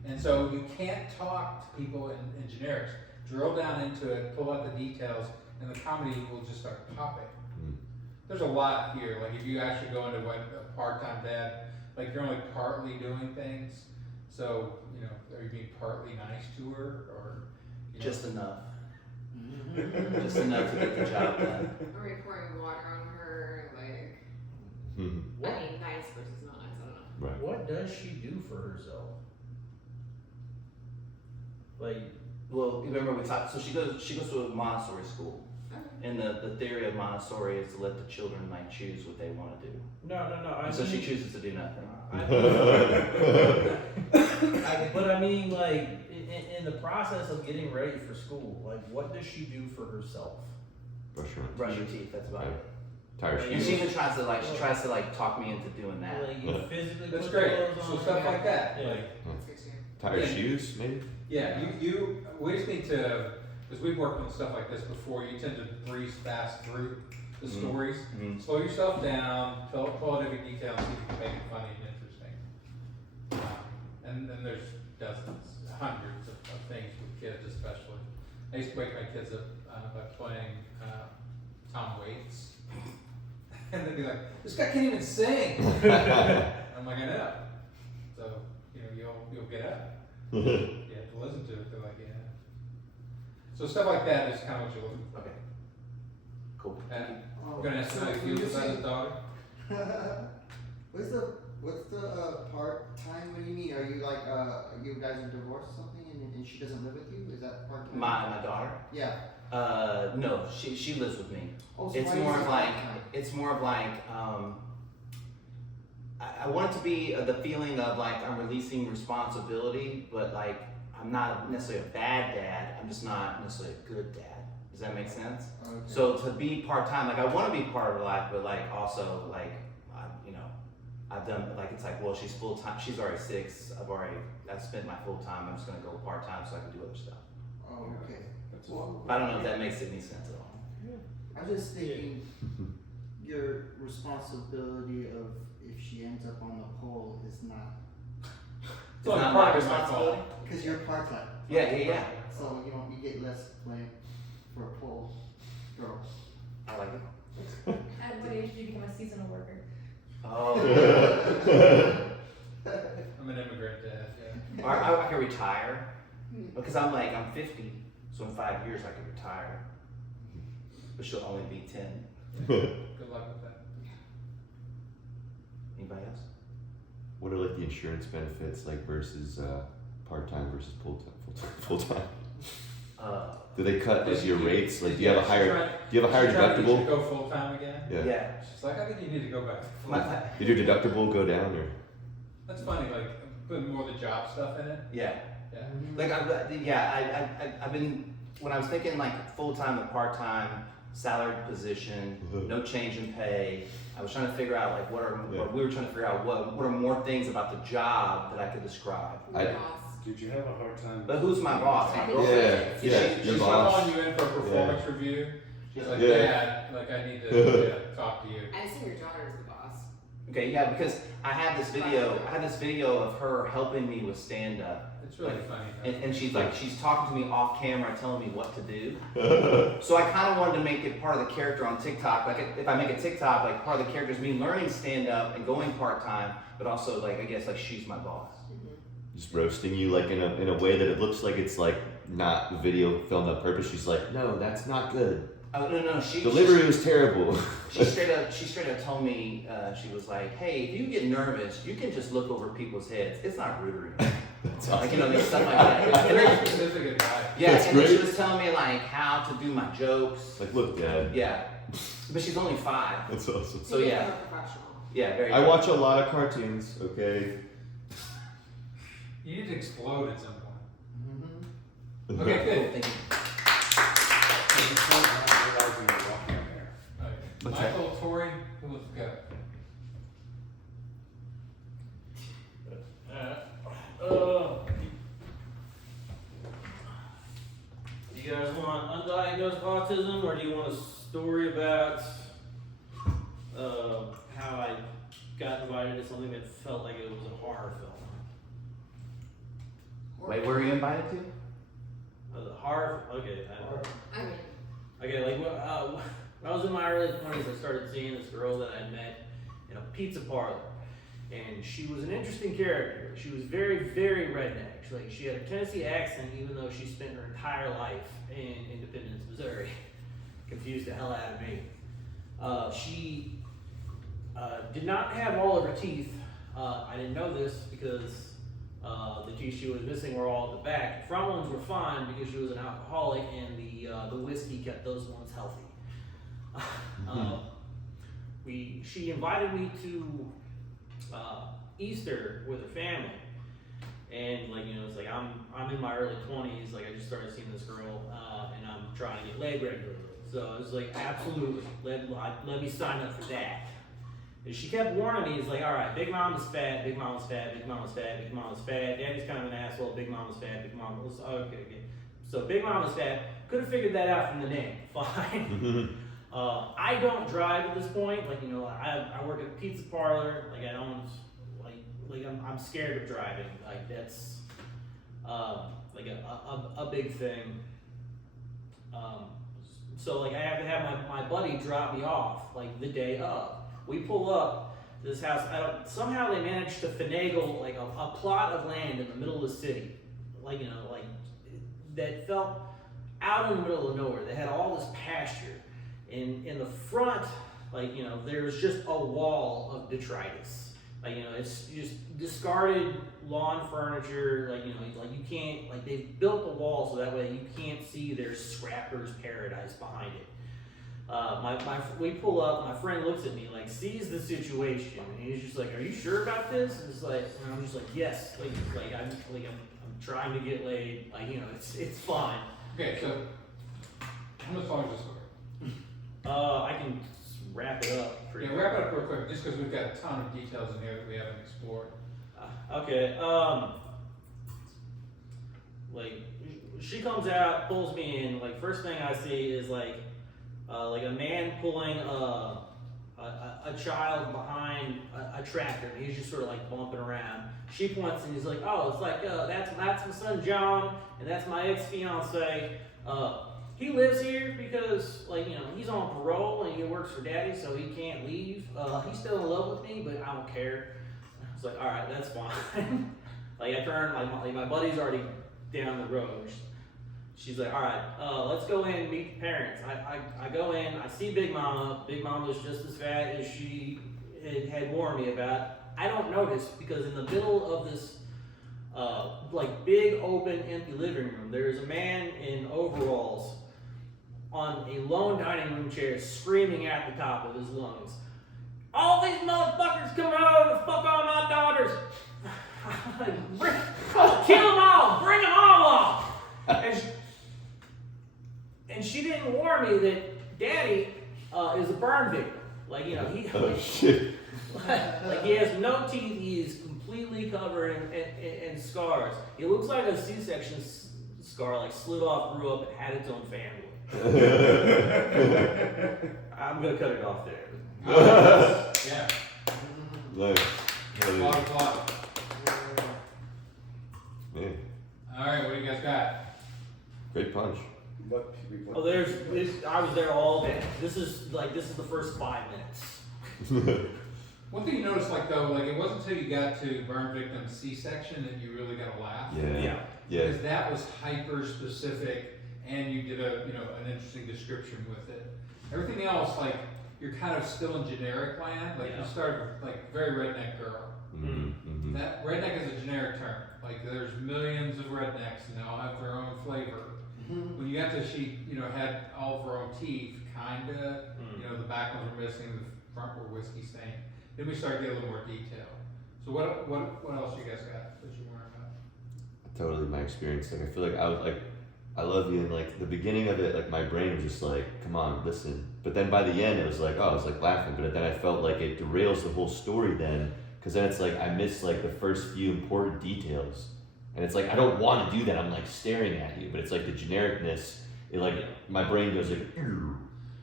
And so you can't talk to people in generics. Drill down into it, pull out the details, and the comedy will just start popping. There's a lot here. Like, if you actually go into what a part-time dad, like, you're only partly doing things. So, are you being partly nice to her, or? Just enough. just enough to get the job done. Are we pouring water on her? Like, Mhm. I mean, nice versus not nice. I don't know. Right. What does she do for herself? Like, Well, remember we talked. So she goes to a Montessori school, and the theory of Montessori is to let the children like choose what they want to do. no. And so she chooses to do nothing. But I mean, like, in the process of getting ready for school, like, what does she do for herself? Brush your teeth. Brush your teeth. That's about it. Tire Like, And shoes. she even tries to like talk me into doing that. Like, you physically That's put great. clothes So on stuff her? like that, Yeah. like, That's good too. Tire Yeah. shoes, maybe? yeah, we just need to, because we've worked on stuff like this before, you tend to breeze fast through the Mm-hmm. stories. Mhm. Slow yourself down, tell every detail, see if you can make it funny and interesting. And then there's dozens, hundreds of things with kids especially. I used to wake my kids up by playing Tom Waits. And they'd be like, this guy can't even sing. I'm like, I know. So, you'll get up. You have to listen to it, they're like, yeah. So stuff like that is kind of what you're looking for. Okay. Cool. And Oh, we're gonna ask so how he when feels you about say- his daughter. what's the part time? What do you mean? Are you like you guys are divorced or something, and she doesn't live with you? Is that part time? My daughter. Yeah. No, she lives with me. Oh, so It's why more is of it like part-time? I want it to be the feeling of like I'm releasing responsibility, but like I'm not necessarily a bad dad. I'm just not necessarily a good dad. Does that make sense? Okay. So to be part time, like I want to be part of her life, but like also like I've done like it's like well she's full time. She's already 6. I've spent my full time. I'm just gonna go part time so I can do other stuff. Oh, okay. That's Well, I don't know if that makes any sense at all. I was just thinking your responsibility of if she ends up on the pole is not It's not my responsibility. because you're part time. Yeah. So you get less blame for a pole girl. I like it. At what age do you become a seasonal worker? Oh. I'm an immigrant dad, yeah. Or I can retire because I'm 50, so in 5 years I can retire, but she'll only be 10. Good luck with that. Anybody else? What are like the insurance benefits like versus part-time versus full-time? Do they cut as your rates? Like, do you have a higher deductible? To go full time again? Yeah. She's like, I think you need to go back. to full My- time. Did your deductible go down or? That's funny, like putting more of the job stuff in it. Yeah. Yeah. Like I've been when I was thinking like full time and part time, salaried position, no change in pay. I was trying to figure out like we were trying to figure out what are more things about the job that I could describe. Boss. Did you have a hard time? But who's my boss? My girlfriend. Yeah, She's your boss. calling you in for a performance review. She's like, Yeah. Dad, like I need to talk to you. I assume your daughter is the boss. Okay, yeah, because I had this video of her helping me with stand up. It's really funny. And she's talking to me off camera, telling me what to do. So I kind of wanted to make it part of the character on TikTok. Like if I make a TikTok, like part of the character is me learning stand up and going part time, but also like I guess like she's my boss. Just roasting you like in a way that it looks like it's like not video filmed on purpose. She's like, no, that's not good. Oh no, Delivery was terrible. She straight up told me she was like, hey, if you get nervous, you can just look over people's heads. It's not rude. That's Like awesome. there's stuff like that. It's And very then- specific advice. yeah, That's and then she great. was telling me like how to do my jokes. Like, look, Dad. Yeah, but she's only 5. That's awesome. So You're yeah, a professional. yeah, very. I watch a lot of cartoons. Okay. You need to explode at some point. Mm-hmm. Okay, Cool, good. thank you. Not realizing you're walking in there. Okay. What's that? Michael, Tori, who wants to go? You guys want undiagnosed autism, or do you want a story about how I got invited to something that felt like it was a horror film? Wait, where are you invited to? The horror. Okay. I mean, Okay. Like when I was in my early 20s, I started seeing this girl that I met in a pizza parlor, And she was an interesting character. She was very, very redneck. She had a Tennessee accent, even though she spent her entire life in Independence, Missouri. Confused the hell out of me. She did not have all of her teeth. I didn't know this because the teeth she was missing were all at the back. The front ones were fine because she was an alcoholic, and the whiskey kept those ones healthy. She invited me to Easter with her family, and it's like I'm in my early 20s. Like I just started seeing this girl, and I'm trying to get laid regularly. So it was like, absolutely, let me sign up for that. And she kept warning me, it's like, all right, Big Mama's fat, Big Mama's fat, Big Mama's fat, Big Mama's fat. Daddy's kind of an asshole. Big Mama's fat, Big Mama was okay. So Big Mama's fat. Could have figured that out from the name. Fine. I don't drive at this point. Like I work at a pizza parlor. Like I don't I'm scared of driving. Like that's like a big thing. So like I have to have my buddy drop me off like the day of. We pull up to this house. Somehow they managed to finagle like a plot of land in the middle of the city, like that felt out in the middle of nowhere. They had all this pasture. In the front, there's just a wall of detritus. It's just discarded lawn furniture. You can't, they've built the wall so that way you can't see there's scrapper's paradise behind it. We pull up, my friend looks at me, sees the situation, and he's just like, are you sure about this? And I'm just like, yes. I'm trying to get laid. It's fine. Okay, so how much longer is this story? I can wrap it up pretty quick. Wrap it up real quick, just because we've got a ton of details in here that we haven't explored. Okay, she comes out, pulls me in, first thing I see is a man pulling a child behind a tractor, and he's just sort of bumping around. She points and he's like, oh, it's that's my son John, and that's my ex-fiance. He lives here because, he's on parole and he works for Daddy, so he can't leave. He's still in love with me, but I don't care. I was like, all right, that's fine. I turn, my buddy's already down the road. She's like, all right, let's go in and meet the parents. I go in, I see Big Mama. Big Mama's just as fat as she had warned me about. I don't notice because in the middle of this big open empty living room, there's a man in overalls on a lone dining room chair screaming at the top of his lungs, all these motherfuckers coming over to fuck all my daughters. Kill them all, bring them all off. And she didn't warn me that Daddy is a burn victim. He has no teeth. He is completely covered in scars. He looks like a C-section scar, slid off, grew up, and had its own family. I'm gonna cut it off there. Yeah. Nice. Plot. Man, All right, what do you guys got? great punch. Oh, I was there all day. This is the first 5 minutes. One thing you notice, it wasn't until you got to burn victim C-section that you really got to laugh. Yeah. Because that was hyper specific, and you did an interesting description with it. Everything else, you're kind of still in generic land. You started with very redneck girl. Mm-hmm. That redneck is a generic term. There's millions of rednecks, and they all have their own flavor. When you got to she, had all of her own teeth, kinda. The back ones were missing, the front were whiskey stained. Then we started getting a little more detail. So what else you guys got that you learned about? Totally my experience. I feel like I was I love you, and the beginning of it, my brain was just come on, listen. But then by the end, it was I was laughing. But then I felt it derails the whole story then, because then it's I miss the first few important details, and it's I don't want to do that. I'm staring at you, but it's the genericness. It my brain goes Ew.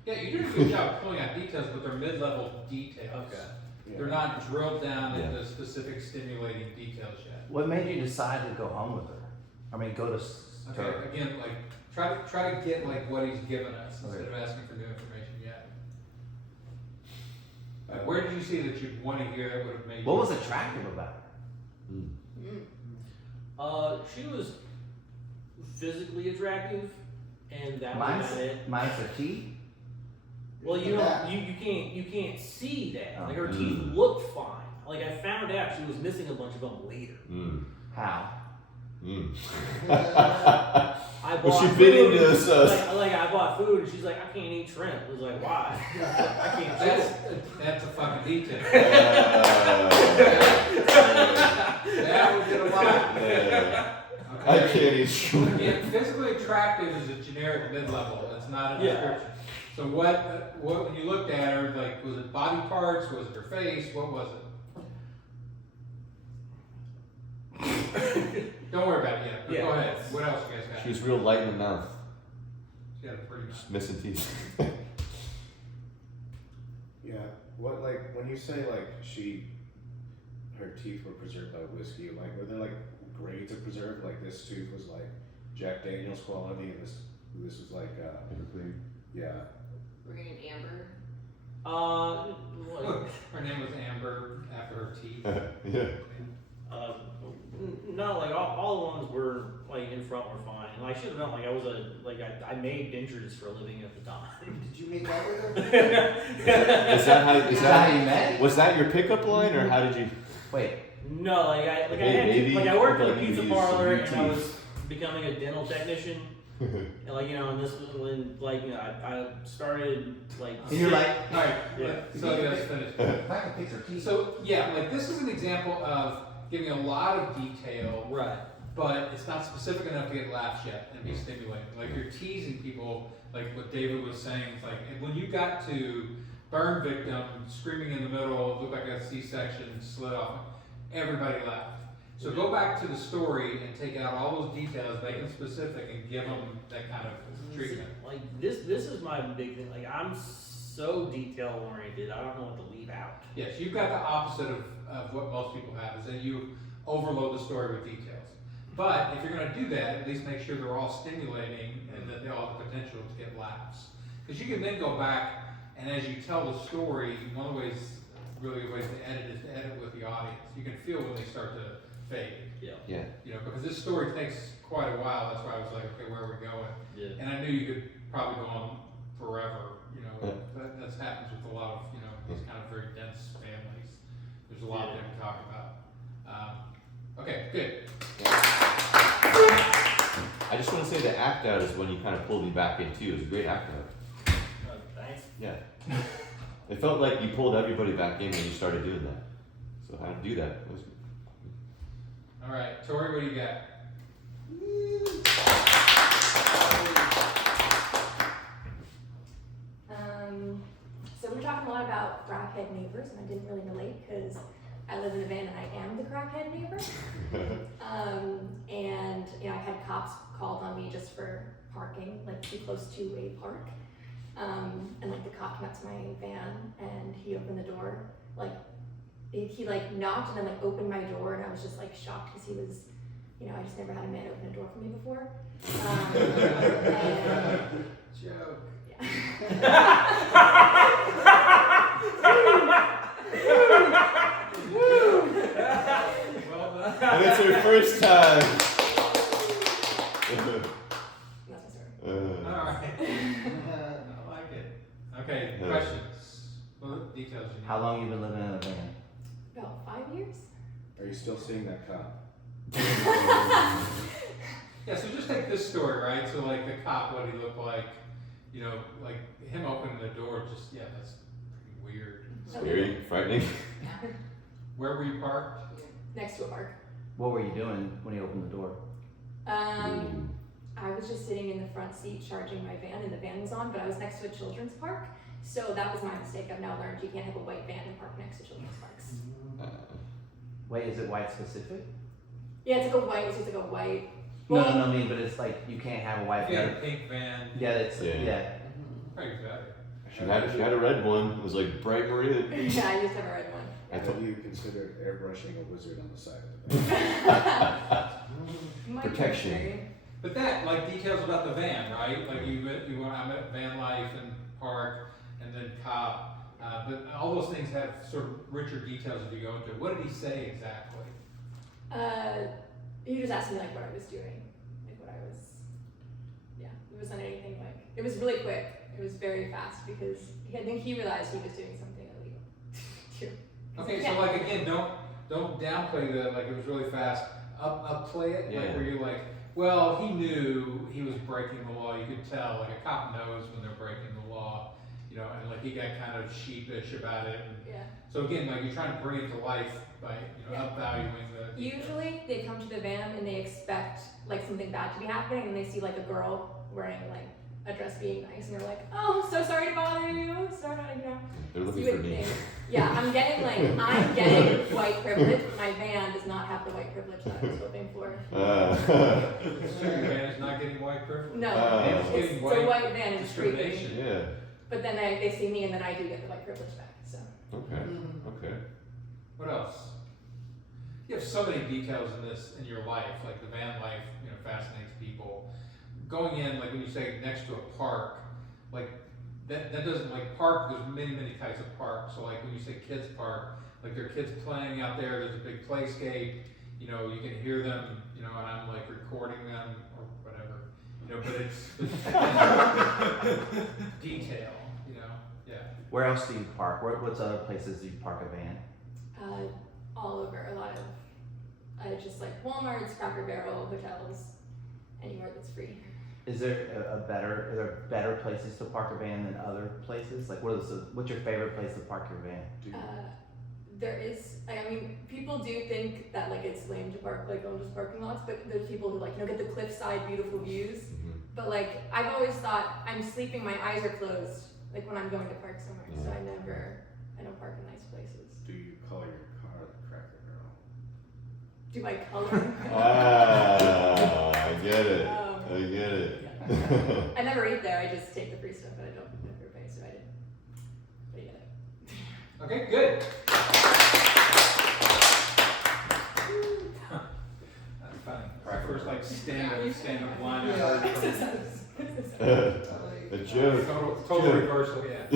Yeah, you did a good job pulling out details, but they're mid-level details. Okay. Yeah. They're not drilled down into specific stimulating details yet. What made you decide to go home with her? I mean, go to Okay, her. again, try to get what he's given us instead of asking for new information yet. Where did did you see that you'd want to hear that would have made What you? was attractive about her? She was physically attractive, and that was Mine's, about it. mine's her teeth. Well, you Yeah. don't, you can't see that. Oh. Like her teeth looked fine. Like I found out she was missing a bunch of them later. How? I bought Well, she bit food, into us. like I bought food, and she's like, I can't eat shrimp. I was like, why? I can't chew it. That's a fucking detail. Uh, That would get a lot. I can't eat shrimp. Yeah, physically attractive is a generic mid-level. It's not a Yeah. description. So what when you looked at her, like, was it body parts? Was it her face? What was it? Don't worry about it yet. But Yeah. go ahead. What else you guys got? She was real light in the mouth, She had a pretty good. just missing teeth. Yeah. What like when you say like her teeth were preserved by whiskey, like were there like grades of preserved? Like this tooth was like Jack Daniel's quality, and this was like yeah. We're getting Amber. Her name was Amber after her teeth. Yeah. No, like all the ones were like in front were fine. And I should have known. Like I made dentures for a living at the time. Did you make out with her? Is that how? Is that how you met? Was that your pickup line, or how did you? Wait, No, I Hey, had baby, like I worked at a like you pizza use parlor some and I teeth. was becoming a dental technician. And like and this was when I started like. and you're like, Alright, Yeah. so let's finish. if I can fix her teeth. So yeah, like this is an example of giving a lot of detail, Right. but it's not specific enough to get laughs yet and be stimulating. Like you're teasing people, like what David was saying. It's like when you got to burn victim screaming in the middle, looked like a C-section, slid off, everybody laughed. So go back to the story and take out all those details, make them specific, and give them that kind of treatment. Like this is my big thing. Like I'm so detail oriented. I don't know what to leave out. Yes, you've got the opposite of what most people have, is that you overload the story with details. But if you're going to do that, at least make sure they're all stimulating and that they all have the potential to get laughs. Because you can then go back and as you tell the story, one of the ways, really good ways to edit is to edit with the audience. You can feel when they start to fade. Yeah. Yeah. You know, because this story takes quite a while. That's why I was like, okay, where are we going? Yeah. And I knew you could probably go on forever. You know, that happens with a lot of these kind of very dense families. There's a lot there to talk about. Okay, good. I just want to say the act out is when you kind of pulled me back in too. It was a great act out. Thanks. Yeah. It felt like you pulled everybody back in when you started doing that. So how to do that was. All right, Tori, what do you got? So we're talking a lot about crackhead neighbors, and I didn't really relate because I live in a van and I am the crackhead neighbor. And I've had cops called on me just for parking like too close to a park. And like the cop came up to my van and he opened the door, like he like knocked and then like opened my door, and I was just like shocked because he was, I just never had a man open a door for me before. And, Joke. Well done. And it's her first time. that's my story. All right. I like it. Okay, Yeah. questions? What details you need? How long you been living in a van? About 5 years. Are you still seeing that cop? Yeah, so just take this story, right? So like the cop, what he looked like, like him opening the door, that's pretty weird. Scary, frightening. Where were you parked? Next to a park. What were you doing when he opened the door? I was just sitting in the front seat charging my van, and the van was on, but I was next to a children's park. So that was my mistake. I've now learned you can't have a white van and park next to children's parks. Wait, is it white specific? Yeah, it's like a white. No, I mean, but it's like you can't have a white If you had van. a pink van, Yeah, it's Yeah. probably better. She had a red one. It was like bright maroon. Yeah, I used to have a red one. Have you considered airbrushing a wizard on the side of the van? Might be Protection. scary. But that, like details about the van, right? Like you went, I'm at van life and park, and then cop. But all those things have sort of richer details if you go into it. What did he say exactly? He just asked me like what I was doing, like what I was. Yeah, it wasn't anything like. It was really quick. It was very fast because I think he realized he was doing something illegal too. Okay, so like again, don't downplay the like it was really fast. Upplay it like Yeah. where you're like, well, he knew he was breaking the law. You could tell, like a cop knows when they're breaking the law, you know, and like he got kind of sheepish about it. And Yeah. so again, like you're trying to bring it to life by upvaluing the. Usually they come to the van and they expect like something bad to be happening, and they see like a girl wearing like a dress being nice, and they're like, "Oh, so sorry to bother you. So not, you know." They're looking You for would me. think. Yeah, I'm getting white privilege. My van does not have the white privilege that I was hoping for. So your man is not getting white privilege. No, Man is it's getting a white white van is treating me. discrimination. Yeah. But then they see me, and then I do get the white privilege back. So Okay. Okay. What else? You have so many details in this in your life, like the van life, you know, fascinates people. Going in, like when you say next to a park, like that doesn't like park. There's many types of parks. So like when you say kids park, like there are kids playing out there. There's a big playscape. You know, you can hear them. You know, and I'm like recording them or whatever. You know, but it's detail. You know, yeah. Where else do you park? What's other places do you park a van? all over, a lot of just like Walmart's, Cracker Barrel, hotels, anywhere that's free. Is there are there better places to park a van than other places? Like what's your favorite place to park your van? There is, I mean, people do think that like it's lame to park like on just parking lots, but there's people who like, you know, get the cliffside beautiful views. Mm-hmm. But like, I've always thought I'm sleeping, my eyes are closed, like when I'm going to park somewhere, so I don't park in nice places. Do you color your car the Cracker Barrel? Do I color? I get it. I get it. Yeah. I never eat there, I just take the free stuff, but I don't ever pay, so I didn't. But yeah. Okay, good. That's funny. Our first like stand-up line. Yeah. A joke. Total reversal, yeah.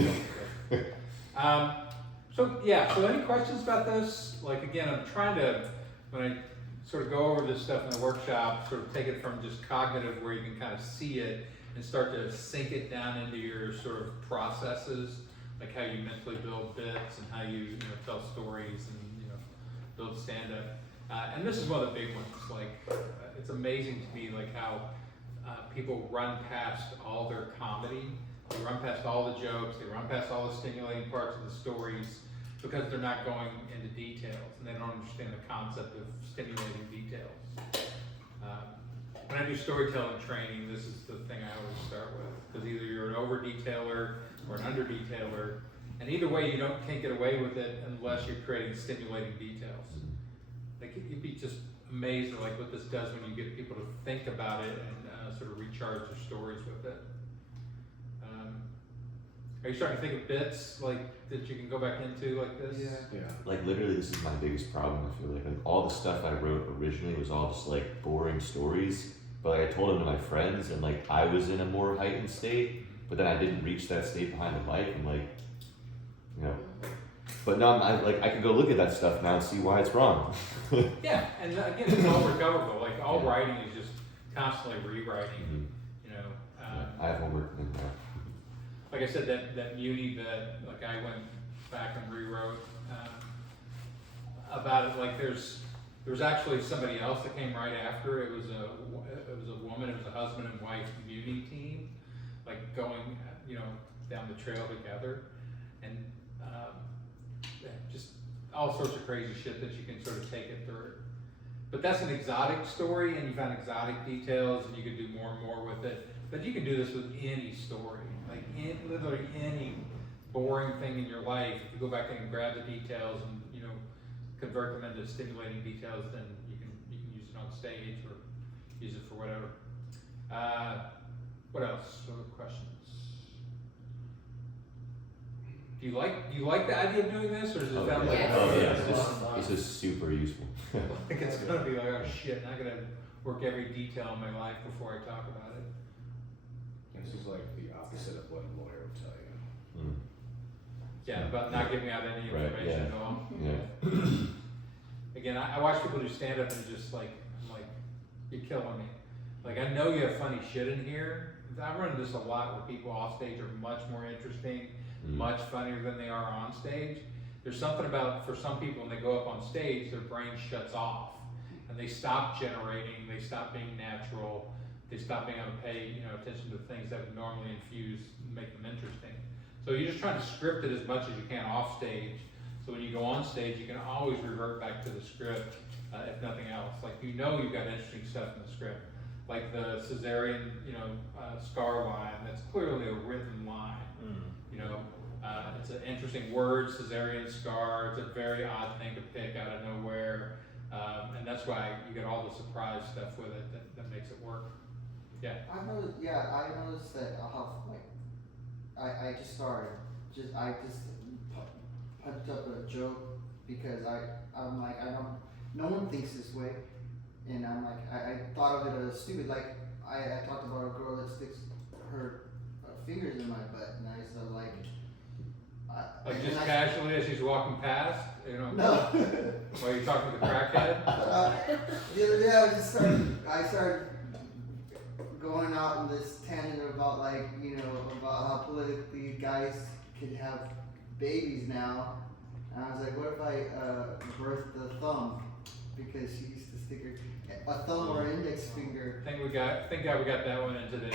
So any questions about this? Like again, I'm trying to, when I sort of go over this stuff in the workshop, sort of take it from just cognitive where you can kind of see it and start to sink it down into your sort of processes, like how you mentally build bits and how you tell stories and build stand-up. And this is one of the big ones. Like it's amazing to me like how people run past all their comedy. They run past all the jokes, they run past all the stimulating parts of the stories because they're not going into details and they don't understand the concept of stimulating details. When I do storytelling training, this is the thing I always start with, because either you're an over-detailer or an under-detailer, and either way you can't get away with it unless you're creating stimulating details. Like you'd be just amazed at like what this does when you get people to think about it and sort of recharge their stories with it. Are you starting to think of bits like that you can go back into like this? Yeah. Like literally, this is my biggest problem. I feel like all the stuff I wrote originally was all just like boring stories. But like I told them to my friends, and like I was in a more heightened state, but then I didn't reach that state behind the mic. And like, but now I can go look at that stuff now and see why it's wrong. Yeah, and again, it's all recoverable. Like all writing is just constantly rewriting. I have homework in there. Like I said, that Muni bit, like I went back and rewrote about it. Like there was actually somebody else that came right after. It was a woman. It was a husband and wife Muni team, like going down the trail together, and just all sorts of crazy shit that you can sort of take it through. But that's an exotic story, and you found exotic details, and you could do more and more with it. But you can do this with any story, like literally any boring thing in your life. If you go back and grab the details and convert them into stimulating details, then you can use it on stage or use it for whatever. What else? What other questions? Do you like the idea of doing this, or does it sound like This is super useful. like it's gonna be like, oh shit, now I gotta work every detail in my life before I talk about it? This is like the opposite of what a lawyer would tell you. Yeah, about not giving out any Right, information yeah. at all. Yeah. Again, I watch people do stand up and just like, I'm like, you're killing me. Like, I know you have funny shit in here. I run into this a lot where people off stage are much more interesting, much funnier than they are on stage. There's something about, for some people, when they go up on stage, their brain shuts off and they stop generating, they stop being natural, they stop being able to pay, attention to things that would normally infuse and make them interesting. So you're just trying to script it as much as you can off stage. So when you go on stage, you can always revert back to the script, if nothing else. Like, you've got interesting stuff in the script. Like the cesarean, scar line, that's clearly a written line. It's an interesting word, cesarean scar. It's a very odd thing to pick out of nowhere. And that's why you get all the surprise stuff with it that makes it work. Yeah. I noticed that how, like, I just started, I just pumped up a joke because I'm like, no one thinks this way. And I'm like, I thought of it as stupid. Like, I talked about a girl that sticks her fingers in my butt, and I said, like Just casually as she's walking past, No. while you're talking to the crackhead? The other day I started going out on this tangent about about how politically guys could have babies now. And I was like, what if I birthed the thumb? Because she used to stick a thumb or index finger. Thank God we got that one into this.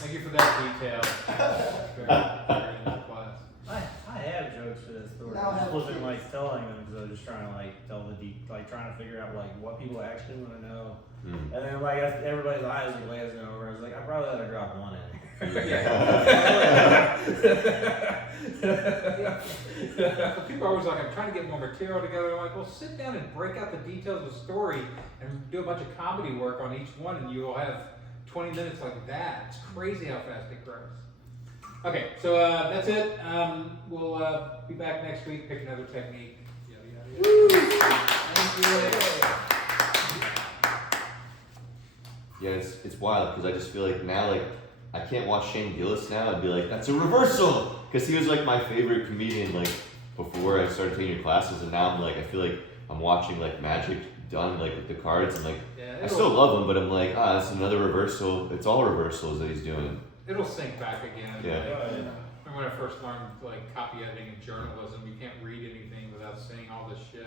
Thank you for that detail. Very into class. I have jokes for this story. Now I I have just wasn't kids. like telling them because I was just trying to tell trying to figure out what people actually want to know. And then everybody's eyes are glazing over. I was like, I probably ought to drop one in. People are always like, I'm trying to get more material together. I'm like, well, sit down and break out the details of the story and do a bunch of comedy work on each one, and you'll have 20 minutes like that. It's crazy how fast it grows. Okay, so that's it. We'll be back next week, pick another technique. Yada, yada, yada. Thank you. Yeah, it's wild because I just feel like now, I can't watch Shane Gillis now and be like, that's a reversal! Because he was my favorite comedian before I started taking your classes, and now I feel like I'm watching magic done with the cards, and I still love him, but I'm like, that's another reversal. It's all reversals that he's doing. It'll sink back again. Yeah. Remember when I first learned copy editing and journalism, you can't read anything without seeing all this shit.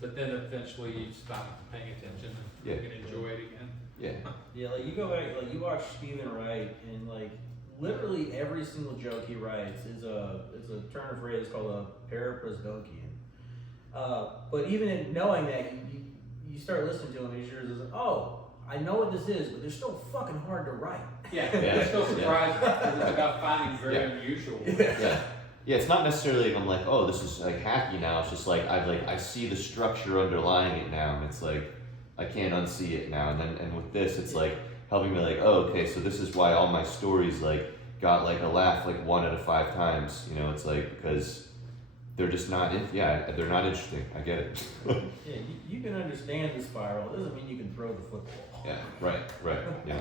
But then eventually you stop paying attention and you can enjoy it again. Yeah. Yeah, you go back, you watch Stephen Wright, and literally every single joke he writes is a turn of phrase called a paraprosdokian. But even in knowing that, you start listening to him, and you're just like, oh, I know what this is, but they're still fucking hard to write. Yeah, it's still surprising because it's about finding very unusual. Yeah. Yeah, it's not necessarily I'm like, oh, this is hacky now. It's just I see the structure underlying it now, and it's I can't unsee it now. And with this, it's helping me oh, okay, so this is why all my stories got a laugh 1 out of 5 times. It's because they're just not they're not interesting. I get it. Yeah, you can understand the spiral. It doesn't mean you can throw the football. Yeah, right, yeah.